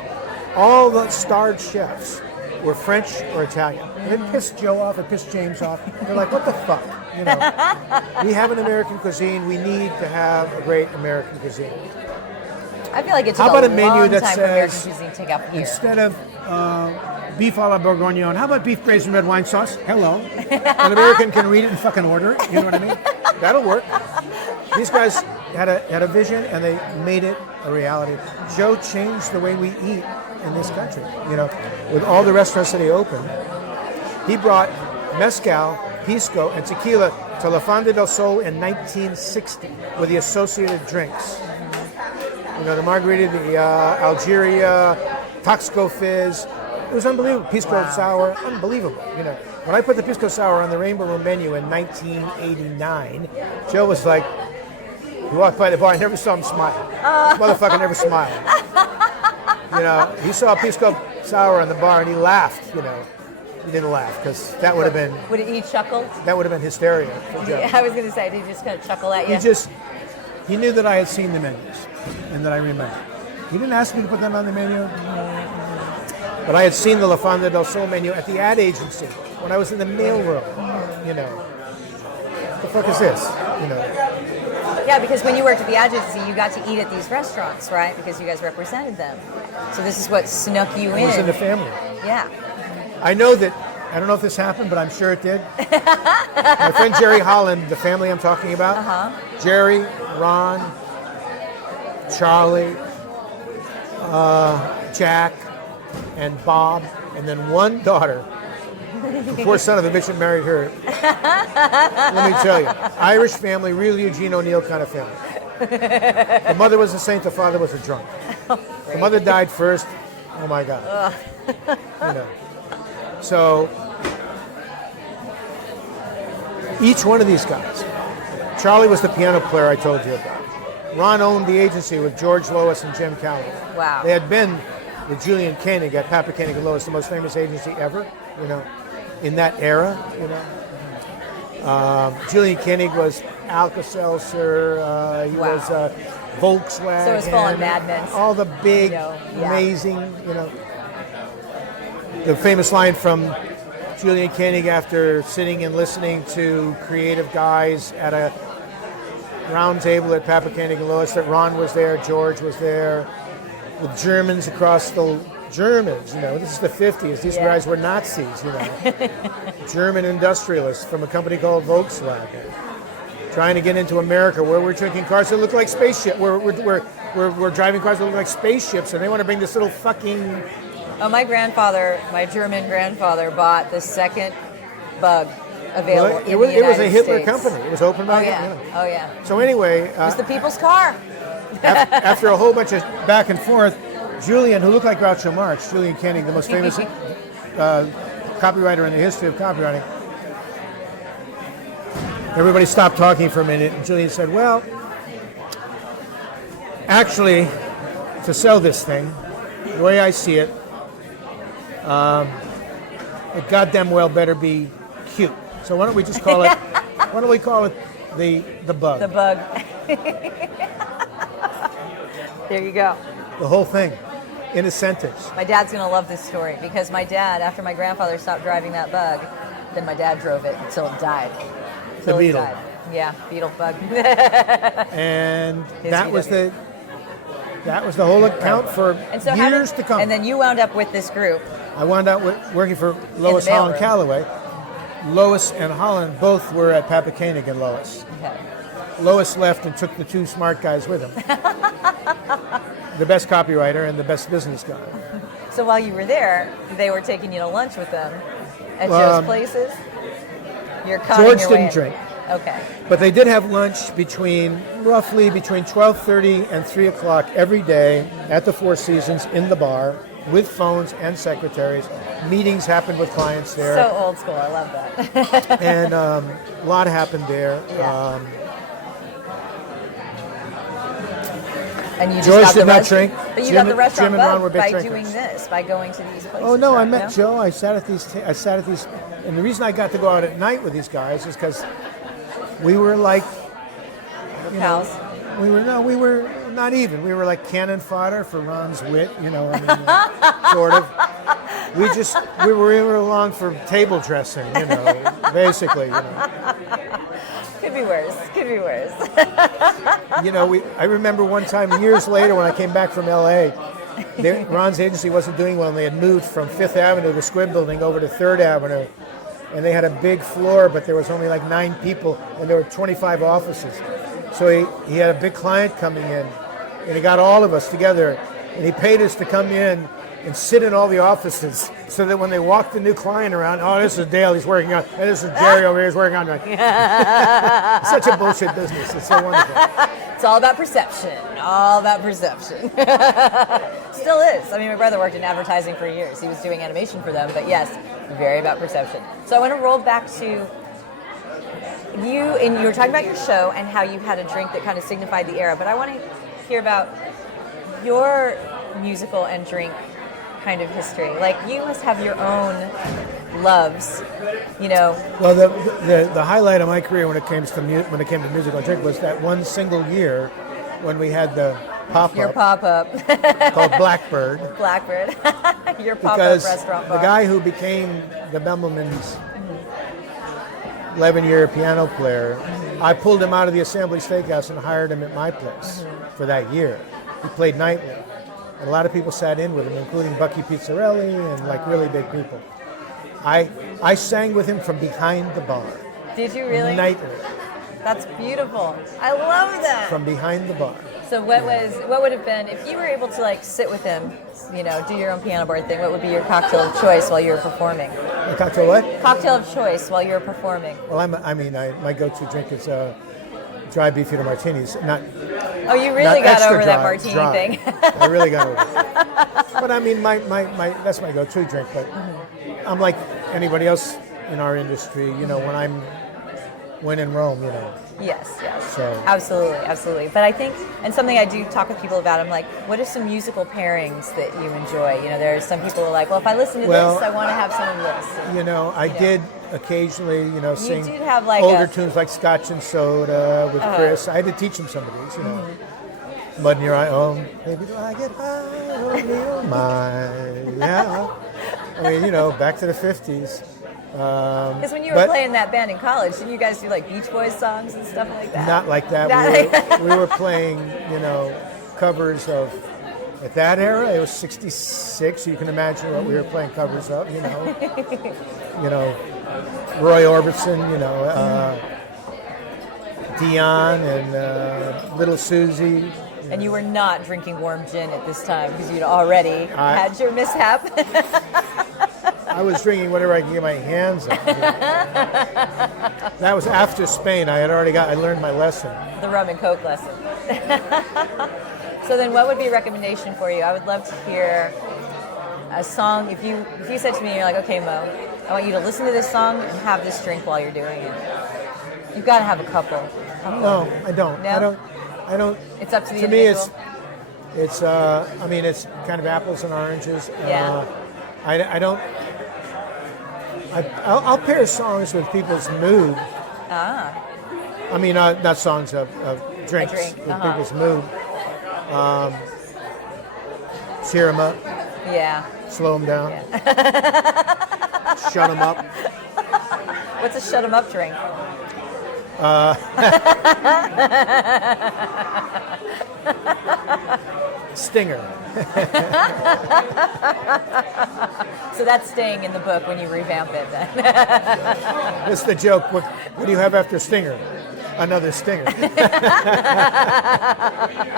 all the starred chefs were French or Italian. And it pissed Joe off, it pissed James off. They're like, what the fuck? You know, we have an American cuisine, we need to have a great American cuisine. I feel like it took How about a long menu that time for American says, cuisine to take up here. instead of beef a la bourguignon, how about beef braised in red wine sauce? Hello. An American can read it and fucking order it, you know what I mean? That'll work. These guys had a vision and they made it a reality. Joe changed the way we eat in this country. You know, with all the restaurants that he opened, he brought mezcal, pisco, and tequila to La Fonda del Sol in 1960 with the associated drinks. You know, the margarita, the Algeria, Toxico Fizz. It was unbelievable. Pisco Sour, unbelievable. You know, when I put the Pisco Sour on the Rainbow Room menu in 1989, Joe was like, he walked by the bar, I never saw him smile. Motherfucker never smiled. You know, he saw Pisco Sour on the bar and he laughed, you know. He didn't laugh because that would have been... Would he chuckle? That would have been hysteria for Joe. Yeah, I was going to say, did he just kind of chuckle at you? He knew that I had seen the menus and that I remembered. He didn't ask me to put that on the menu, but I had seen the La Fonda del Sol menu at the ad agency when I was in the mailroom. You know, what the fuck is this? You know. Yeah, because when you worked at the ad agency, you got to eat at these restaurants, right? Because you guys represented them. So this is what snuck you in. I was in the family. Yeah. I know that, I don't know if this happened, but I'm sure it did. My friend Jerry Holland, the family I'm talking about, Jerry, Ron, Charlie, Jack, and Bob, and then one daughter. The poor son of a bitch that married her. Let me tell you, Irish family, real Eugene O'Neill kind of family. The mother was a saint, the father was a drunk. The mother died first. Oh my God. You know. So each one of these guys, Charlie was the piano player I told you about. Ron owned the agency with George Lois and Jim Calloway. Wow. They had been with Julian Koenig at Papa Koenig and Lois, the most famous agency ever, you know, in that era, you know. Julian Koenig was Alka-Seltzer, he was Volkswagen. So it was full on Mad Men. All the big, amazing, you know. The famous line from Julian Koenig after sitting and listening to creative guys at a round table at Papa Koenig and Lois, that Ron was there, George was there, with Germans across the Germans, you know, this is the 50s. These guys were Nazis, you know. German industrialists from a company called Volkswagen, trying to get into America where we're drinking cars that look like spaceships. We're driving cars that look like spaceships, and they want to bring this little fucking... Oh, my German grandfather bought the second Bug available in the United It was a Hitler States. company. It was opened by Oh, yeah. So anyway... It was the people's car. After a whole bunch of back and forth, Julian, who looked like Groucho Marx, Julian Koenig, the most famous copywriter in the history of copywriting, everybody stopped talking for a minute, and Julian said, well, actually, to sell this thing, the way I see it, it goddamn well better be cute. So why don't we just call it, the Bug? The Bug. There you go. The whole thing, in a sentence. My dad's going to love this story because my dad, after my grandfather stopped driving that Bug, then my dad drove it until it died. The Beetle. Yeah, Beetle Bug. And that was the whole account for years to come. And then you wound up with this group. I wound up working for Lois Holland Calloway. Lois and Holland both were at Papa Koenig and Lois. Okay. Lois left and took the two smart guys with him. The best copywriter and the best business guy. So while you were there, they were taking you to lunch with them at Joe's places? You're George didn't drink. Okay. But they did have lunch roughly between 12:30 and 3 o'clock every day at the Four Seasons in the bar with phones and secretaries. Meetings happened with clients there. So old school. I love that. And a lot happened there. Yeah. And you George did not drink. But you got the restaurant Jim and Ron bug were big by drinkers. doing this, by going to these places. Oh no, right? I met Joe. I sat at these, and the reason I got to go out at night with these guys is because we were like, Pals. we were not even. We were like cannon fodder for Ron's wit, you know. I mean, sort of. We were along for table dressing, you know, basically, you know. Could be worse. You know, I remember one time years later when I came back from L.A., Ron's agency wasn't doing well, and they had moved from Fifth Avenue, the Squib Building, over to Third Avenue, and they had a big floor, but there was only like 9 people, and there were 25 offices. So he had a big client coming in, and he got all of us together, and he paid us to come in and sit in all the offices so that when they walk the new client around, oh, this is Dale, he's working on, and this is Jerry over here, he's working on. Such a bullshit business. It's so wonderful. It's all about perception. All about perception. Still is. I mean, my brother worked in advertising for years. He was doing animation for them, but yes, very about perception. So I want to roll back to you, and you were talking about your show and how you had a drink that kind of signified the era, but I want to hear about your musical and drink kind of history. Like, you must have your own loves, you know. Well, the highlight of my career when it came to musical and drink was that one single year when we had the pop-up. Your pop-up. Called Blackbird. Blackbird. Your pop-up Because restaurant bar. the guy who became the Bemelmans' 11-year piano player, I pulled him out of the Assembly Steakhouse and hired him at my place for that year. He played nightly. And a lot of people sat in with him, including Bucky Pizzarelli and like really big people. I sang with him from behind the bar. Did you really? Nightly. That's beautiful. I love that. From behind the bar. So what would have been, if you were able to like sit with him, you know, do your own piano bar thing, what would be your cocktail of choice while you were performing? A cocktail what? Cocktail of choice while you were performing. Well, my go-to drink is dry beefeater martinis. Oh, you really got over that martini dry. thing. I really got over it. But I mean, my that's my go-to drink. But I'm like anybody else in our industry, you know, when in Rome, you know. Yes. So. Absolutely. But I think, and something I do talk with people about, I'm like, what are some musical pairings that you enjoy? You know, there are some people who are like, well, if I listen to this, I want to have some of this. And, you know, I did occasionally, you know, sing did have like older tunes like Scotch and Soda with Chris. I had to teach him some of these, you know. Mud in Your Eye, oh, baby, do I get high on your mind? Yeah. I mean, you know, back to the 50s. Because when you were playing that band in college, didn't you guys do like Beach Boys songs and stuff like that? Not like that. We were playing, you know, covers of, at that era, it was 66, so you can imagine what we were playing covers of, you know. You know, Roy Orbison, you know, Dion and Little Susie. And you were not drinking warm gin at this time because you'd already had your mishap. I was drinking whatever I could get my hands on. That was after Spain. I learned my lesson. The rum and coke lesson. So then what would be a recommendation for you? I would love to hear a song. If you said to me, you're like, okay, Mo, I want you to listen to this song and have this drink while you're doing it. You've got to have a couple. No, I don't. No? I don't. It's up to the to individual. me, it's I mean, it's kind of apples and oranges. Yeah. I'll pair songs with people's mood. I mean, not songs of drinks, with people's mood. Cheer them up. Yeah. Slow them down. Yeah. Shut them up. What's a shut 'em up drink? Stinger. So that's staying in the book when you revamp it then. That's the joke. What do you have after Stinger? Another Stinger.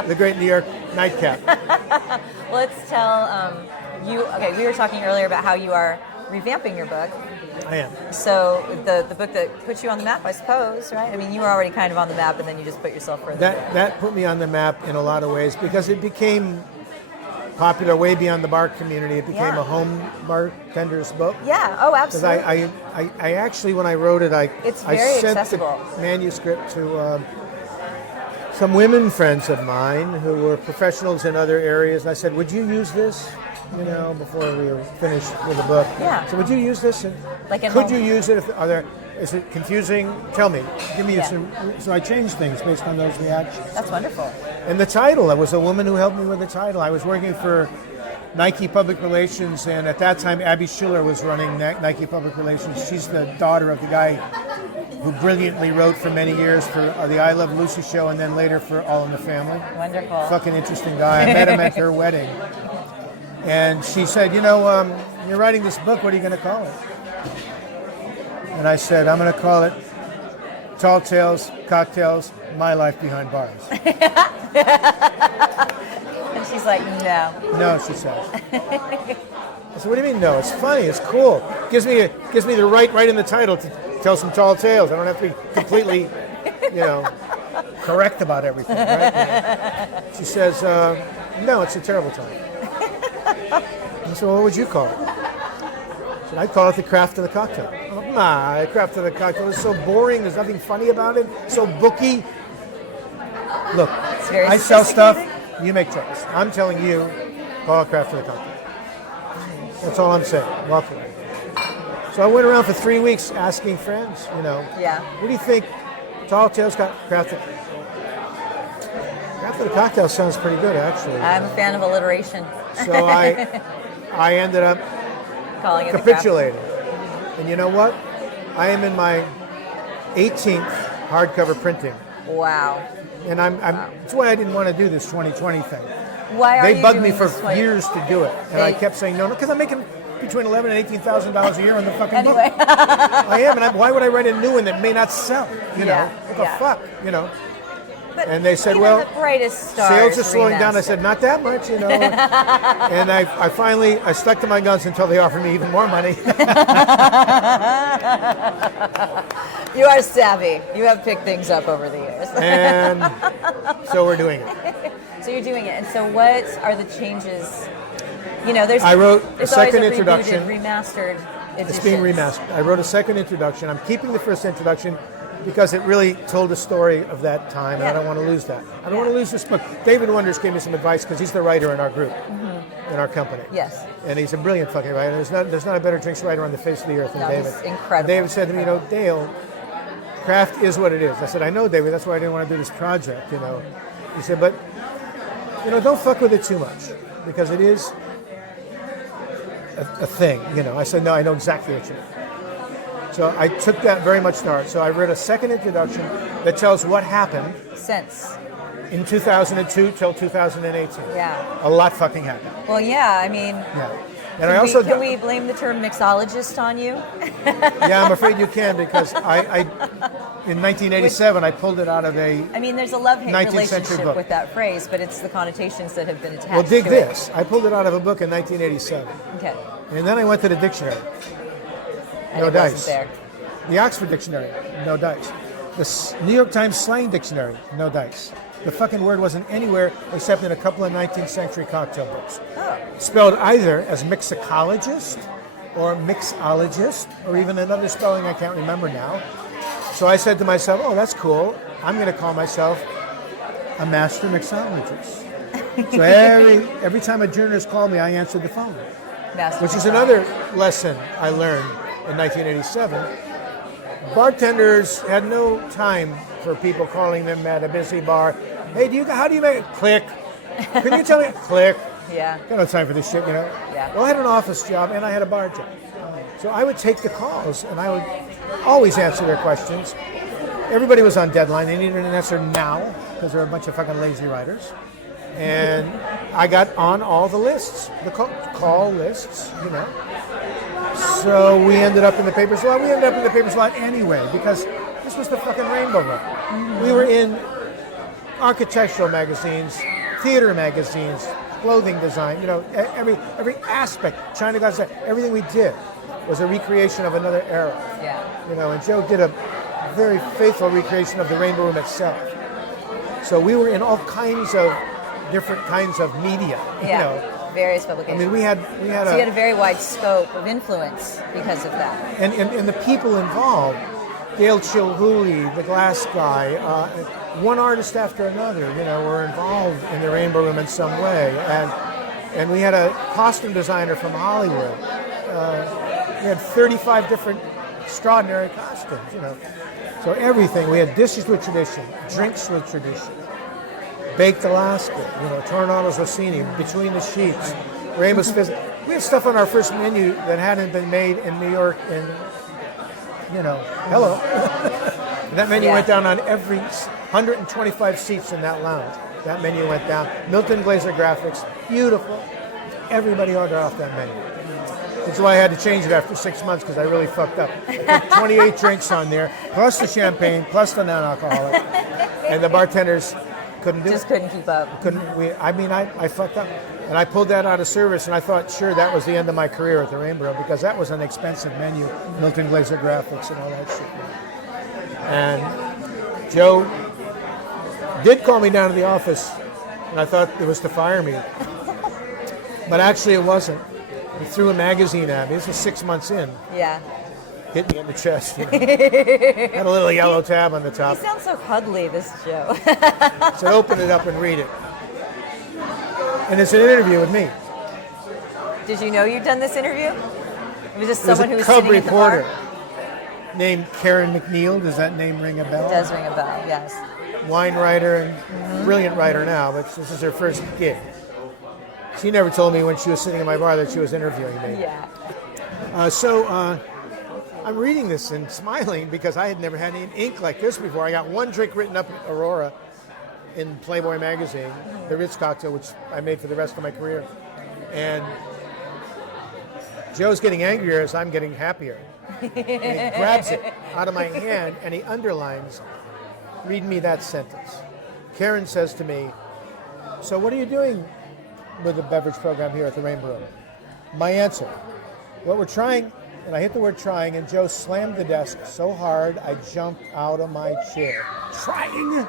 The Great New York Nightcap. Let's tell you, okay, we were talking earlier about how you are revamping your book. I am. So the book that put you on the map, I suppose, right? I mean, you were already kind of on the map, and then you just put yourself further. That put me on the map in a lot of ways because it became popular way beyond the bar community. It became a home bartender's book. Yeah. Oh, absolutely. Because I actually, when I wrote it, I sent accessible. the manuscript to some women friends of mine who were professionals in other areas, and I said, "Would you use this?" You know, before we were finished with the book. Yeah. So would you use this? And like at could home. you use it? Is it confusing? Tell me. Give me some. So I changed things based on those reactions. That's wonderful. And the title, it was a woman who helped me with the title. I was working for Nike Public Relations, and at that time, Abby Schiller was running Nike Public Relations. She's the daughter of the guy who brilliantly wrote for many years for the I Love Lucy show, and then later for All in the Family. Wonderful. Fucking interesting guy. I met him at her wedding. And she said, you know, you're writing this book, what are you going to call it? And I said, I'm going to call it Tall Tales, Cocktails, My Life Behind Bars. And She's like, no. No, she says. I said, what do you mean no? It's funny. It's cool. Gives me the right in the title to tell some tall tales. I don't have to be completely, correct about everything. Right? She says, no, it's a terrible time. I said, well, what would you call it? I said, I'd call it the craft of the cocktail. The craft of the cocktail is so boring. There's nothing funny about it. So booky. Look, I sell stuff. You make drinks. I'm telling you, call it craft of the cocktail. That's all I'm saying. Walk away. So I went around for 3 weeks asking friends, Yeah. what do you think? Tall tales, craft of the cocktail sounds pretty good, actually. I'm a fan of alliteration. So I ended up Calling it capitulating. And you know what? I am in my 18th hardcover printing. Wow. And that's why I didn't want to do this 2020 thing. Why are They you bugged doing me for this way? years to do it. And I kept saying no, because I'm making between $11,000 and $18,000 a year on the fucking Anyway. book. I am, and why would I write a new one that may not sell? What the fuck, But And they said, even well, the brightest stars sales are slowing down. I remastered. said, not that much, And I finally stuck to my guns until they offered me even more money. You are savvy. You have picked things up over the years. And so we're doing it. So you're doing it. And so what are the changes? There's I wrote a there's always second a introduction. rebooted, remastered edition. It's being remastered. I wrote a second introduction. I'm keeping the first introduction because it really told a story of that time, and I don't want to lose that. I don't want to lose this book. David Wonders gave me some advice because he's the writer in our group, in our company. Yes. And he's a brilliant fucking writer. There's not a better drinks writer on the face of the earth than David. He's incredible. And David said to me, Dale, craft is what it is. I said, I know, David. That's why I didn't want to do this project, He said, but, don't fuck with it too much because it is a thing, I said, no, I know exactly what you mean. So I took that very much to heart. So I wrote a second introduction that tells what happened Since. in 2002 till 2018. Yeah. A lot fucking happened. Well, yeah. I mean, Yeah. And can we blame the term mixologist on you? Yeah, I'm afraid you can because in 1987 I pulled it out of a. I mean, there's a love-hate 19th century relationship book. with that phrase, but it's the connotations that have been attached Well, dig to this. I pulled it out of a book in 1987, it. Okay. and then I went to the dictionary. And No it dice. wasn't there. The Oxford Dictionary, no dice. The New York Times Slang Dictionary, no dice. The fucking word wasn't anywhere except in a couple of 19th century cocktail books. Oh. Spelled either as mixicologist or mixologist, or even another spelling I can't remember now. So I said to myself, oh, that's cool. I'm going to call myself a master mixologist. So every time a journalist called me, I answered the phone. Master Which is mixologist. another lesson I learned in 1987. Bartenders had no time for people calling them at a busy bar. Hey, how do you make it? Click. Can you tell me? Click. Yeah. Got no time for this shit, Yeah. Well, I had an office job and I had a bar job. So I would take the calls and I would always answer their questions. Everybody was on deadline. They needed an answer now because they're a bunch of fucking lazy writers. And I got on all the lists, the call lists, So we ended up in the papers. Well, we ended up in the papers a lot anyway because this was the fucking Rainbow Run. Mm-hmm. We were in architectural magazines, theater magazines, clothing design, every aspect, China God's everything we did was a recreation of another era. Yeah. And Joe did a very faithful recreation of the Rainbow Room itself. So we were in all kinds of different kinds of media. Yeah. Various publications. I mean, we had So you had a very wide scope of influence because of that. and the people involved, Dale Chilhooly, the glass guy, one artist after another, were involved in the Rainbow Room in some way. And we had a costume designer from Hollywood. We had 35 different extraordinary costumes, So everything. We had dishes with tradition, drinks with tradition. Baked Alaska, Tornado's Rossini, Between the Sheets, Rainbow's Fizz. We had stuff on our first menu that hadn't been made in New York in, hello. That menu went down on every 125 seats in that lounge. That menu went down. Milton Glaser graphics, beautiful. Everybody ordered off that menu. That's why I had to change it after 6 months because I really fucked up. I put 28 drinks on there, plus the champagne, plus the non-alcoholic. And the bartenders couldn't do Just it. couldn't keep up. I fucked up. And I pulled that out of service, and I thought, sure, that was the end of my career at the Rainbow, because that was an expensive menu, Milton Glaser graphics and all that shit. And Joe did call me down to the office, and I thought it was to fire me. But actually it wasn't. He threw a magazine at me. This was 6 months in. Yeah. Hit me in the chest. You know. Had a little yellow tab on the top. He sounds so cuddly, this Joe. So open it up and read it. And it's an interview with me. Did you know you'd done this interview? It was just There's someone who a was cub sitting at the reporter bar? named Karen McNeil. Does that name ring a bell? It does ring a bell, yes. Wine writer and brilliant writer now, but this is her first gig. She never told me when she was sitting in my bar that she was interviewing me. Yeah. I'm reading this and smiling because I had never had any ink like this before. I got one drink written up at Aurora in Playboy magazine, the Ritz cocktail, which I made for the rest of my career. And Joe's getting angrier as I'm getting happier. And he grabs it out of my hand and he underlines, read me that sentence. Karen says to me, so what are you doing with the beverage program here at the Rainbow? My answer, what we're trying, and I hit the word trying, and Joe slammed the desk so hard I jumped out of my chair. Trying?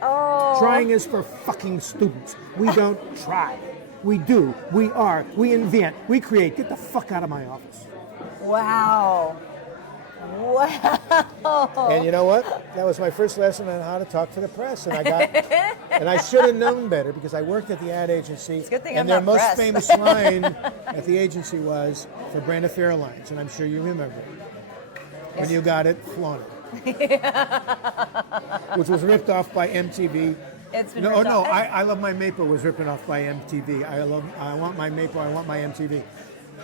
Oh. Trying is for fucking students. We don't try. We do. We are. We invent. We create. Get the fuck out of my office. Wow. Wow. And you know what? That was my first lesson on how to talk to the press, and I should have known better because I worked at the ad agency. It's a good thing and I'm their not most press. famous line at the agency was for Brenda Fairlines, and I'm sure you remember it. When you got it, flaunt it. Which was ripped off by MTV. It's been No, ripped off. I Love My Maple was ripped off by MTV. I want my maple. I want my MTV.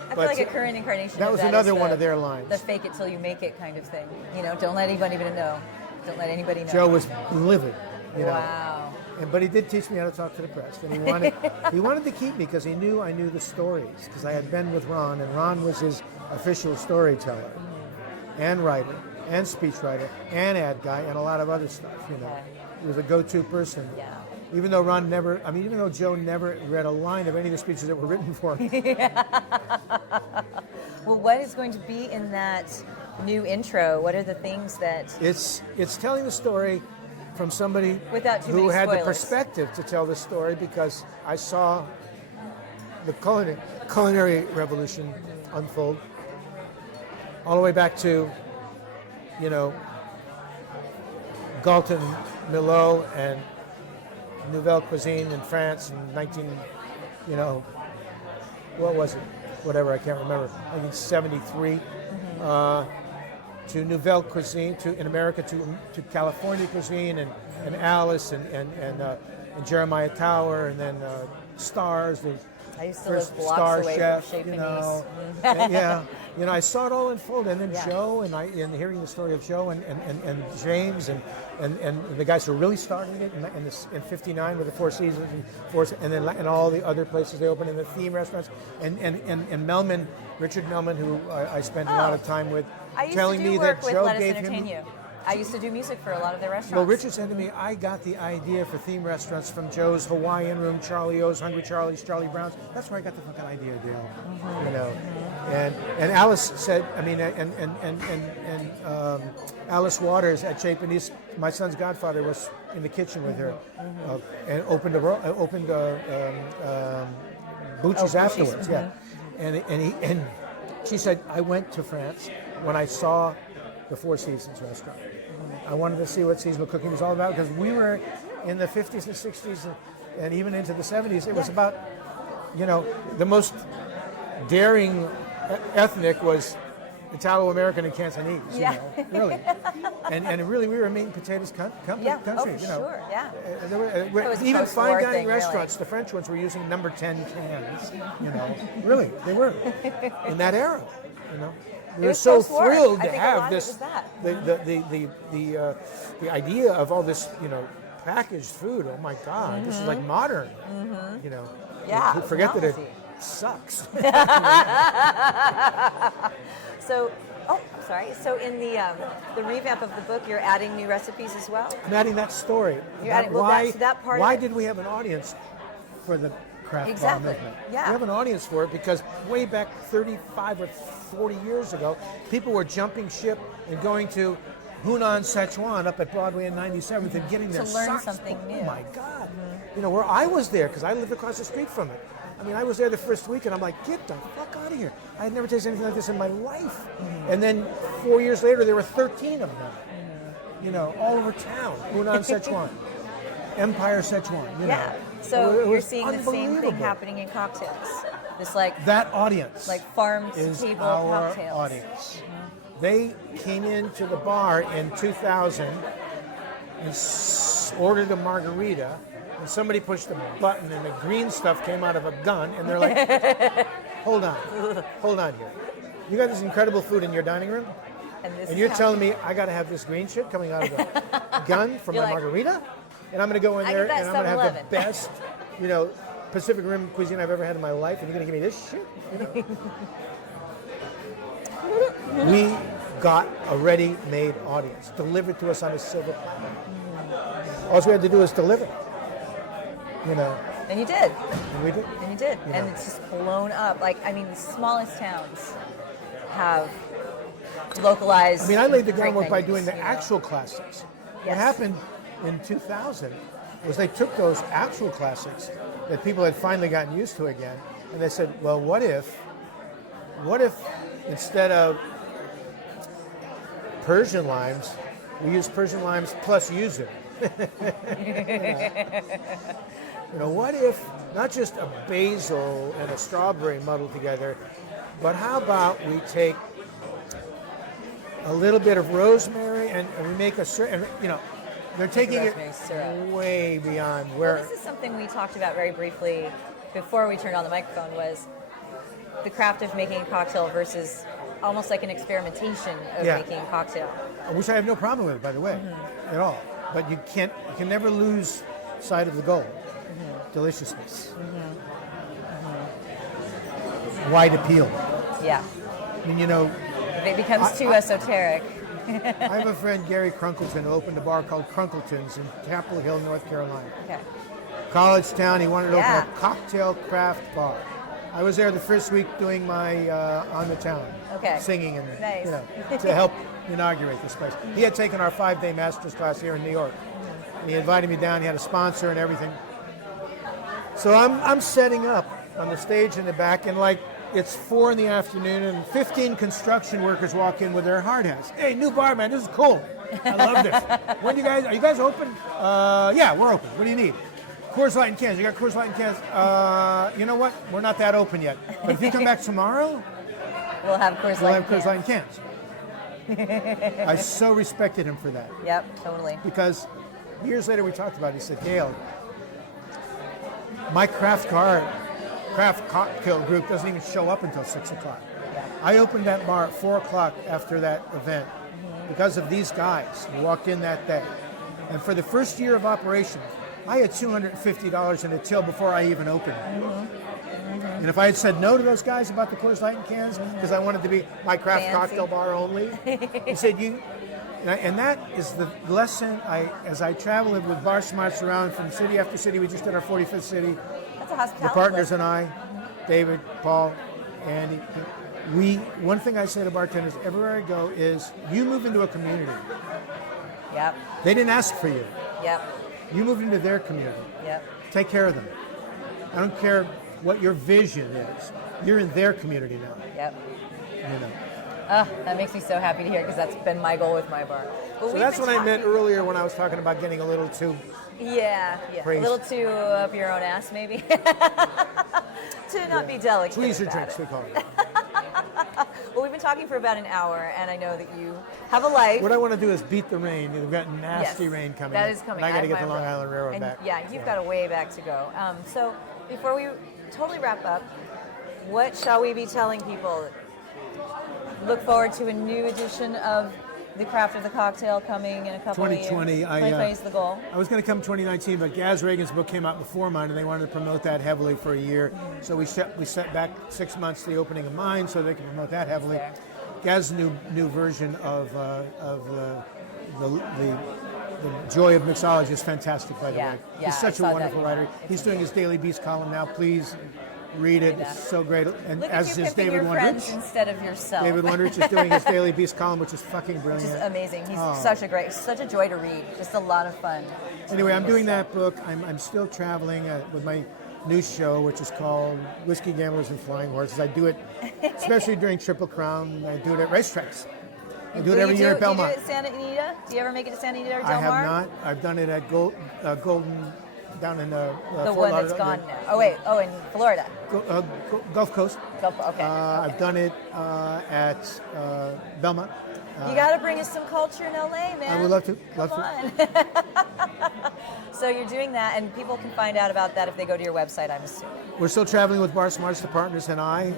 I feel like a current incarnation that of was that another is one of their lines. The fake it till you make it kind of thing. You know, don't let anybody know. Don't let anybody know. Joe was livid. You know. Wow. But he did teach me how to talk to the press, and he wanted to keep me because he knew I knew the stories. Because I had been with Ron, and Ron was his official storyteller, and writer, and speechwriter, and ad guy, and a lot of other stuff. You know, he was a go-to person. Yeah. Even though even though Joe never read a line of any of the speeches that were written for him. Well, what is going to be in that new intro? What are the things that... It's telling the story from somebody Without too who many had the spoilers. perspective to tell the story because I saw the culinary revolution unfold all the way back to, you know, Galton, Millau, and Nouvelle Cuisine in France in what was it? Whatever, I can't remember. 1973. To Nouvelle Cuisine, in America, to California Cuisine, and Alice, and Jeremiah Tower, and then Stars, the I used to first live blocks Star away Chef, from Chez you Panisse. know. And, yeah, you know, I saw it all unfold, and then Yeah. Joe, and hearing the story of Joe and James, and the guys who really started it in '59 with the Four Seasons, and all the other places they opened in the theme restaurants, and Melman, Richard Melman, who I spent a lot of time with, I used telling to do me work that with Joe Let Us gave Entertain him. You. I used to do music for a lot of their restaurants. Well, Richard said to me, I got the idea for theme restaurants from Joe's Hawaiian Room, Charlie O's, Hungry Charlie's, Charlie Brown's. That's where I got the fucking idea, Dale. You know, and Alice said, Alice Waters at Chez Panisse, my son's godfather, was in the kitchen with her and opened Bucci's afterwards. Yeah, and she said, I went to France when I saw the Four Seasons restaurant. I wanted to see what seasonal cooking was all about because we were in the 50s and 60s and even into the 70s. It was about, you know, the most daring ethnic was Italo-American and Cantonese. Yeah. You know, really. And really, we were a meat and potatoes country. Yeah. Oh, you for know. sure. Yeah. There were, It was a even post-war fine dining thing, really. restaurants, the French ones were using number 10 cans. You know, really, they were in that era. You know, we were was so post-war. thrilled I to think a lot have of it this. was that. The idea of all this, you know, packaged food. Oh my God, this is like modern. You know, Yeah, Forget that it novelty. sucks. So Oh, I'm sorry. So in the revamp of the book, you're adding new recipes as well? I'm adding that story. You're adding, well, why that's that part of why it. did we have an audience for the craft Exactly, bar movement? yeah. We have an audience for it because way back 35 or 40 years ago, people were jumping ship and going to Hunan, Sichuan up at Broadway and 97th and getting their To learn socks. something new. Oh my God. You know, where I was there, because I lived across the street from it. I mean, I was there the first week and I'm like, get the fuck out of here. I had never tasted anything like this in my life. And then 4 years later, there were 13 of them. You know, all over town. Hunan, Sichuan. Empire, Sichuan. You Yeah. know. So It you're was seeing the same thing unbelievable. happening in cocktails. This like That audience farm to is table our cocktails. audience. They came into the bar in 2000 and ordered a margarita, and somebody pushed a button and the green stuff came out of a gun, and they're like, hold on here. You got this incredible food in your dining room, And, this and is you're how- telling me I got to have this green shit coming out of a gun from You're my like, margarita? And I'm going to go in I there get that and I'm going to have 7-Eleven. the best, you know, Pacific Rim cuisine I've ever had in my life, and you're going to give me this shit? You know? We got a ready-made audience delivered to us on a silver platter. All we had to do was deliver. You know, And you did. and we did. And you did. You And know. it's just blown up. Like, I mean, the smallest towns have localized. I mean, I laid the drink groundwork by menus, doing the you know. actual classics. What Yes. happened in 2000 was they took those actual classics that people had finally gotten used to again, and they said, well, what if instead of Persian limes, we use Persian limes plus yuzu? You know, what if not just a basil and a strawberry muddled together, but how about we take a little bit of rosemary and we make a certain, you know, they're taking it rosemary syrup. way beyond Well, where. this is something we talked about very briefly before we turned on the microphone, was the craft of making a cocktail versus almost like an experimentation of Yeah. making a cocktail. Which I have no problem with, by the way, at all. But you can never lose sight of the goal. Deliciousness. Wide appeal. Yeah. I mean, you know, If it becomes too esoteric. I have a friend, Gary Crunkleton, who opened a bar called Crunkleton's in Chapel Hill, North Carolina. Okay. College town, he wanted to Yeah. open a cocktail craft bar. I was there the first week doing my On the Town, Okay. singing and Nice. you know, to help inaugurate this place. He had taken our 5-day master's class here in New York. And he invited me down. He had a sponsor and everything. So I'm setting up on the stage in the back, and like it's 4 p.m, and 15 construction workers walk in with their hard hats. Hey, new bar, man, this is cool. I love this. When are you guys open? Yeah, we're open. What do you need? Coors Light in cans. You got Coors Light in cans? You know what? We're not that open yet. But if you come back tomorrow, We'll have Coors we'll Light. have Coors Light in cans. I so respected him for that. Yep, totally. Because years later we talked about it. He said, Dale, my craft cocktail group doesn't even show up until 6 o'clock. I opened that bar at 4 o'clock after that event because of these guys who walked in that day. And for the first year of operation, I had $250 in the till before I even opened. And if I had said no to those guys about the Coors Light in cans because I wanted to be my craft Fancy. cocktail bar only, he said, and that is the lesson as I travel with bar smarts around from city after city. We just did our 45th city. That's a hospitality. The partners lesson. and I, David, Paul, Andy, one thing I say to bartenders everywhere I go is, you move into a community. Yep, They didn't ask for you. yep, You moved into their community. yep. Take care of them. I don't care what your vision is. You're in their community now. Yep. You know. That makes me so happy to hear, because that's been my goal with my bar. But So we've that's been what I meant talking- earlier when I was talking about getting a little too. Yeah. A Praise. little too up your own ass, maybe. To not be delicate. Tweezer about drinks, it. we call it. Well, we've been talking for about an hour, and I know that you have a life. What I want to do is beat the rain. We've got nasty Yes, rain coming. That is coming. And I got to have get the my Long umbrella. Island Railroad And back. Yeah, you've got a way back to go. So before we totally wrap up, what shall we be telling people? Look forward to a new edition of The Craft of the Cocktail coming in a couple of years. 2020, 2020 is the goal. I was going to come 2019, but Gaz Reagan's book came out before mine, and they wanted to promote that heavily for a year. So we set back 6 months to the opening of mine, so they can promote that heavily. Fair. Gaz's new version of the Joy of Mixology is fantastic, by the way. Yeah, He's such I a saw wonderful that writer. email. He's doing his Daily Beast column now. Please read it. It's so great. And Look as at you is picking David your friends Wondrich. instead of yourself. David Wondrich is doing his Daily Beast column, which is fucking brilliant. Which is amazing. He's Oh. such a joy to read. Just a lot of fun. to Anyway, read I'm his doing stuff. that book. I'm still traveling with my new show, which is called Whiskey Gamblers and Flying Horses. I do it, especially during Triple Crown. I do it at racetracks. I do it every year at Belmont. Do you do it at Santa Anita? Do you ever make it to Santa Anita or Del I Mar? have not. I've done it at Golden, down in The Fort one that's Lauderdale. gone now. Oh wait. Oh, in Florida. Gulf Coast. Okay. I've done it at Belmont. You got to bring us some culture in LA, man. I would love to. Come on. So you're doing that, and people can find out about that if they go to your website, I'm assuming. We're still traveling with Bar Smarts, the partners, and I,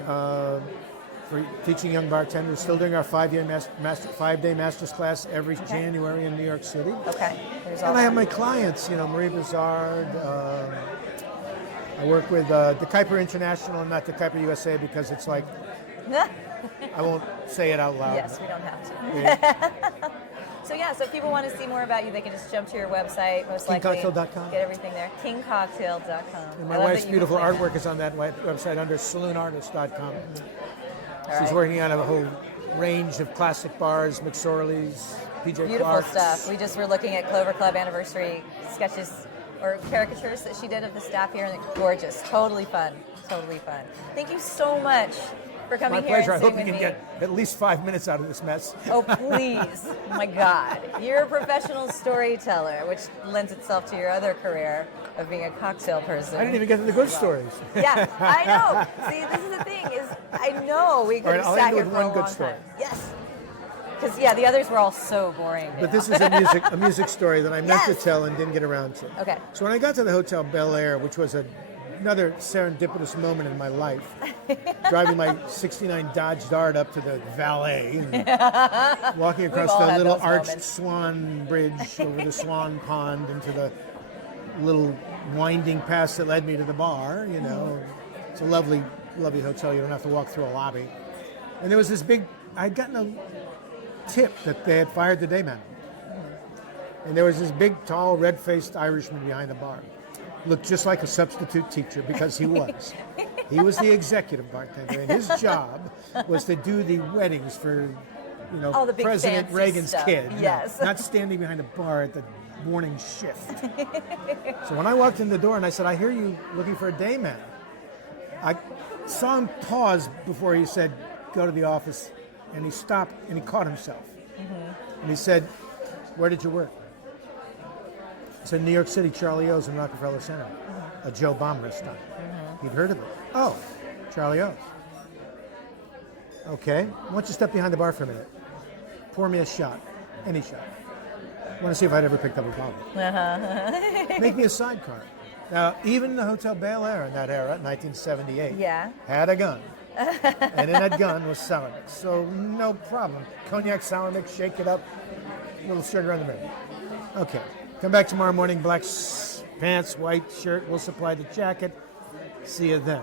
for teaching young bartenders. Still doing our 5-day master's class every January in New York City. Okay. There's all And I have that. my clients, Marie Brizard. I work with the Kuiper International and not the Kuiper USA because it's like, I won't say it out loud. Yes, we don't have to. Yeah. So if people want to see more about you, they can just jump to your website, most likely. KingCocktail.com. Get everything there. KingCocktail.com. And my wife's beautiful artwork is on that website under saloonartist.com. She's working on a whole range of classic bars, McSorley's, PJ Beautiful Clark's. stuff. We just were looking at Clover Club anniversary sketches or caricatures that she did of the staff here, and they're gorgeous. Totally fun. Totally fun. Thank you so much for coming My here pleasure. I and hope sitting you with can me. get at least 5 minutes out of this mess. Oh, please. Oh, my God. You're a professional storyteller, which lends itself to your other career of being a cocktail person. I didn't even get to the good stories. Yeah, I know. See, this is the thing is, I know we could All right, have I'll sat end here with for a one good long story. time. Yes. Because, the others were all so boring. But now. this is a music story that I meant to tell and didn't get around to. Okay. So when I got to the Hotel Bel Air, which was another serendipitous moment in my life, driving my '69 Dodge Dart up to the valet, and walking across all the had little those arched moments. swan bridge over the Swan Pond into the little winding path that led me to the bar. It's a lovely, lovely hotel. You don't have to walk through a lobby. And there was this big. I'd gotten a tip that they had fired the day man. And there was this big, tall, red-faced Irishman behind the bar. Looked just like a substitute teacher because he was. He was the executive bartender, and his job was to do the weddings for, All the big President fancy Reagan's stuff. kid. No, Yes. not standing behind a bar at the morning shift. So when I walked in the door and I said, "I hear you looking for a day man," I saw him pause before he said, "Go to the office," and he stopped and he caught himself. And he said, "Where did you work?" I said, "New York City, Charlie O's in Rockefeller Center, a Joe Baum restaurant." He'd heard of it. "Oh, Charlie O's. Okay, why don't you step behind the bar for a minute? Pour me a shot, any shot. I want to see if I'd ever picked up a bottle. Make me a sidecar." Now, even the Hotel Bel Air in that era, 1978, had a gun. And in that gun was sour mix. So no problem. Cognac sour mix, shake it up, little sugar on the middle. Okay, come back tomorrow morning, black pants, white shirt, we'll supply the jacket. See you then.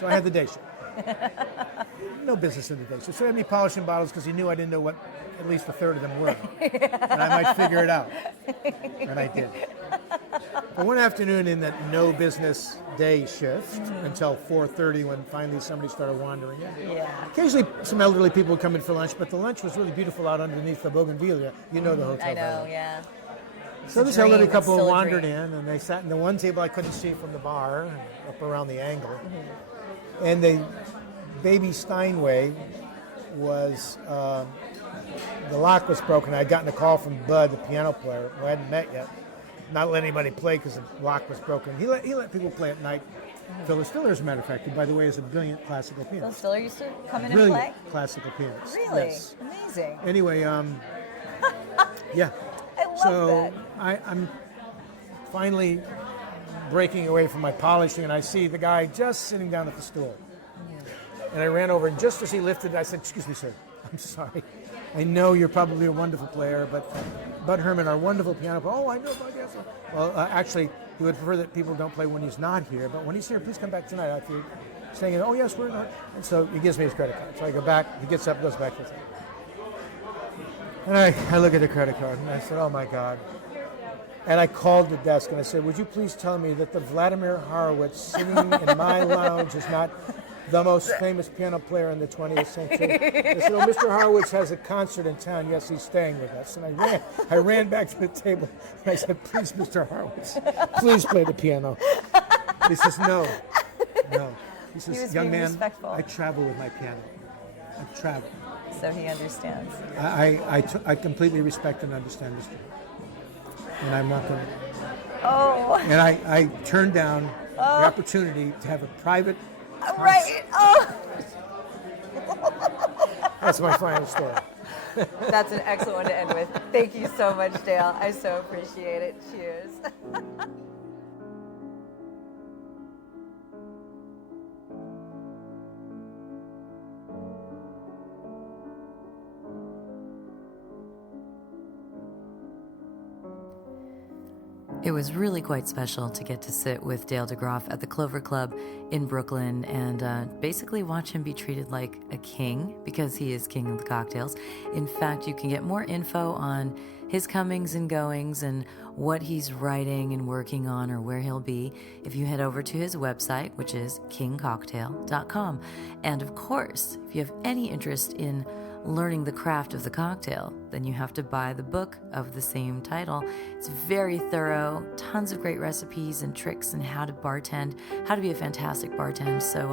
So I had the day shift. No business in the day shift. So he had me polishing bottles because he knew I didn't know what at least a third of them were. And I might figure it out. And I did. But one afternoon in that no business day shift until 4:30 when finally somebody started wandering in. Yeah. Occasionally some elderly people would come in for lunch, but the lunch was really beautiful out underneath the bougainvillea. You know the hotel. I know, bar. yeah. So this dream. elderly It's couple still a wandered dream. in and they sat in the one table I couldn't see from the bar, up around the angle. And the baby Steinway was, the lock was broken. I had gotten a call from Bud, the piano player, who I hadn't met yet, not let anybody play because the lock was broken. He let people play at night. Phyllis Stiller, as a matter of fact, who, by the way, is a brilliant classical Phil pianist. Stiller used to come in and Brilliant play? classical pianist. Really? Yes. Amazing. Anyway, yeah. I love So that. I'm finally breaking away from my polishing, and I see the guy just sitting down at the stool. And I ran over, and just as he lifted it, I said, "Excuse me, sir. I'm sorry. I know you're probably a wonderful player, but Bud Herman, our wonderful piano player." "Oh, I know Bud, yes." "Well, actually, he would prefer that people don't play when he's not here, but when he's here, please come back tonight. saying, oh yes, we're not. And so he gives me his credit card. So I go back, he gets up, goes back to the table. And I look at the credit card and I said, oh my God. And I called the desk and I said, would you please tell me that the Vladimir Horowitz sitting in my lounge is not the most famous piano player in the 20th century? They said, oh, Mr. Horowitz has a concert in town. Yes, he's staying with us. And I ran back to the table and I said, please, Mr. Horowitz, please play the piano. He says, no. He says, was young being man, respectful. I travel with my piano. I travel. So he understands. I completely respect and understand Mr. And I'm not going to. Oh. And I turned down the opportunity to have a private. Right. Oh. That's my final story. That's an excellent one to end with. Thank you so much, Dale. I so appreciate it. Cheers. It was really quite special to get to sit with Dale DeGroff at the Clover Club in Brooklyn and basically watch him be treated like a king, because he is king of the cocktails. In fact, you can get more info on his comings and goings and what he's writing and working on or where he'll be if you head over to his website, which is kingcocktail.com. And of course, if you have any interest in learning the craft of the cocktail, then you have to buy the book of the same title. It's very thorough, tons of great recipes and tricks and how to bartend, how to be a fantastic bartender. So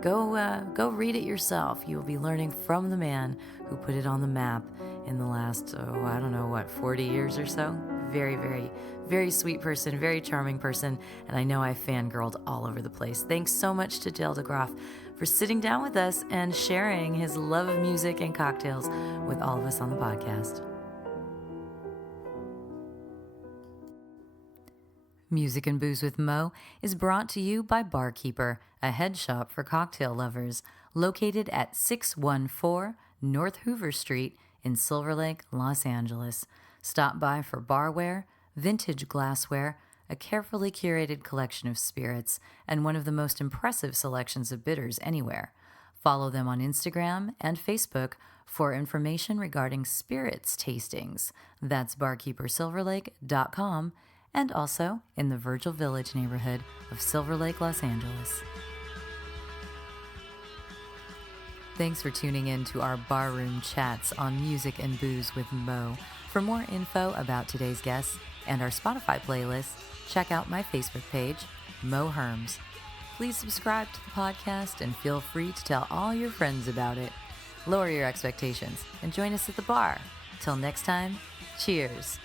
go read it yourself. You will be learning from the man who put it on the map in the last, 40 years or so. Very, very, very sweet person, very charming person, and I know I fangirled all over the place. Thanks so much to Dale DeGroff for sitting down with us and sharing his love of music and cocktails with all of us on the podcast. Music and Booze with Mo is brought to you by Barkeeper, a head shop for cocktail lovers, located at 614 North Hoover Street in Silver Lake, Los Angeles. Stop by for barware, vintage glassware, a carefully curated collection of spirits, and one of the most impressive selections of bitters anywhere. Follow them on Instagram and Facebook for information regarding spirits tastings. That's barkeepersilverlake.com, and also in the Virgil Village neighborhood of Silver Lake, Los Angeles. Thanks for tuning in to our barroom chats on Music and Booze with Mo. For more info about today's guests and our Spotify playlist, check out my Facebook page, Mo Herms. Please subscribe to the podcast and feel free to tell all your friends about it. Lower your expectations and join us at the bar. Till next time, cheers.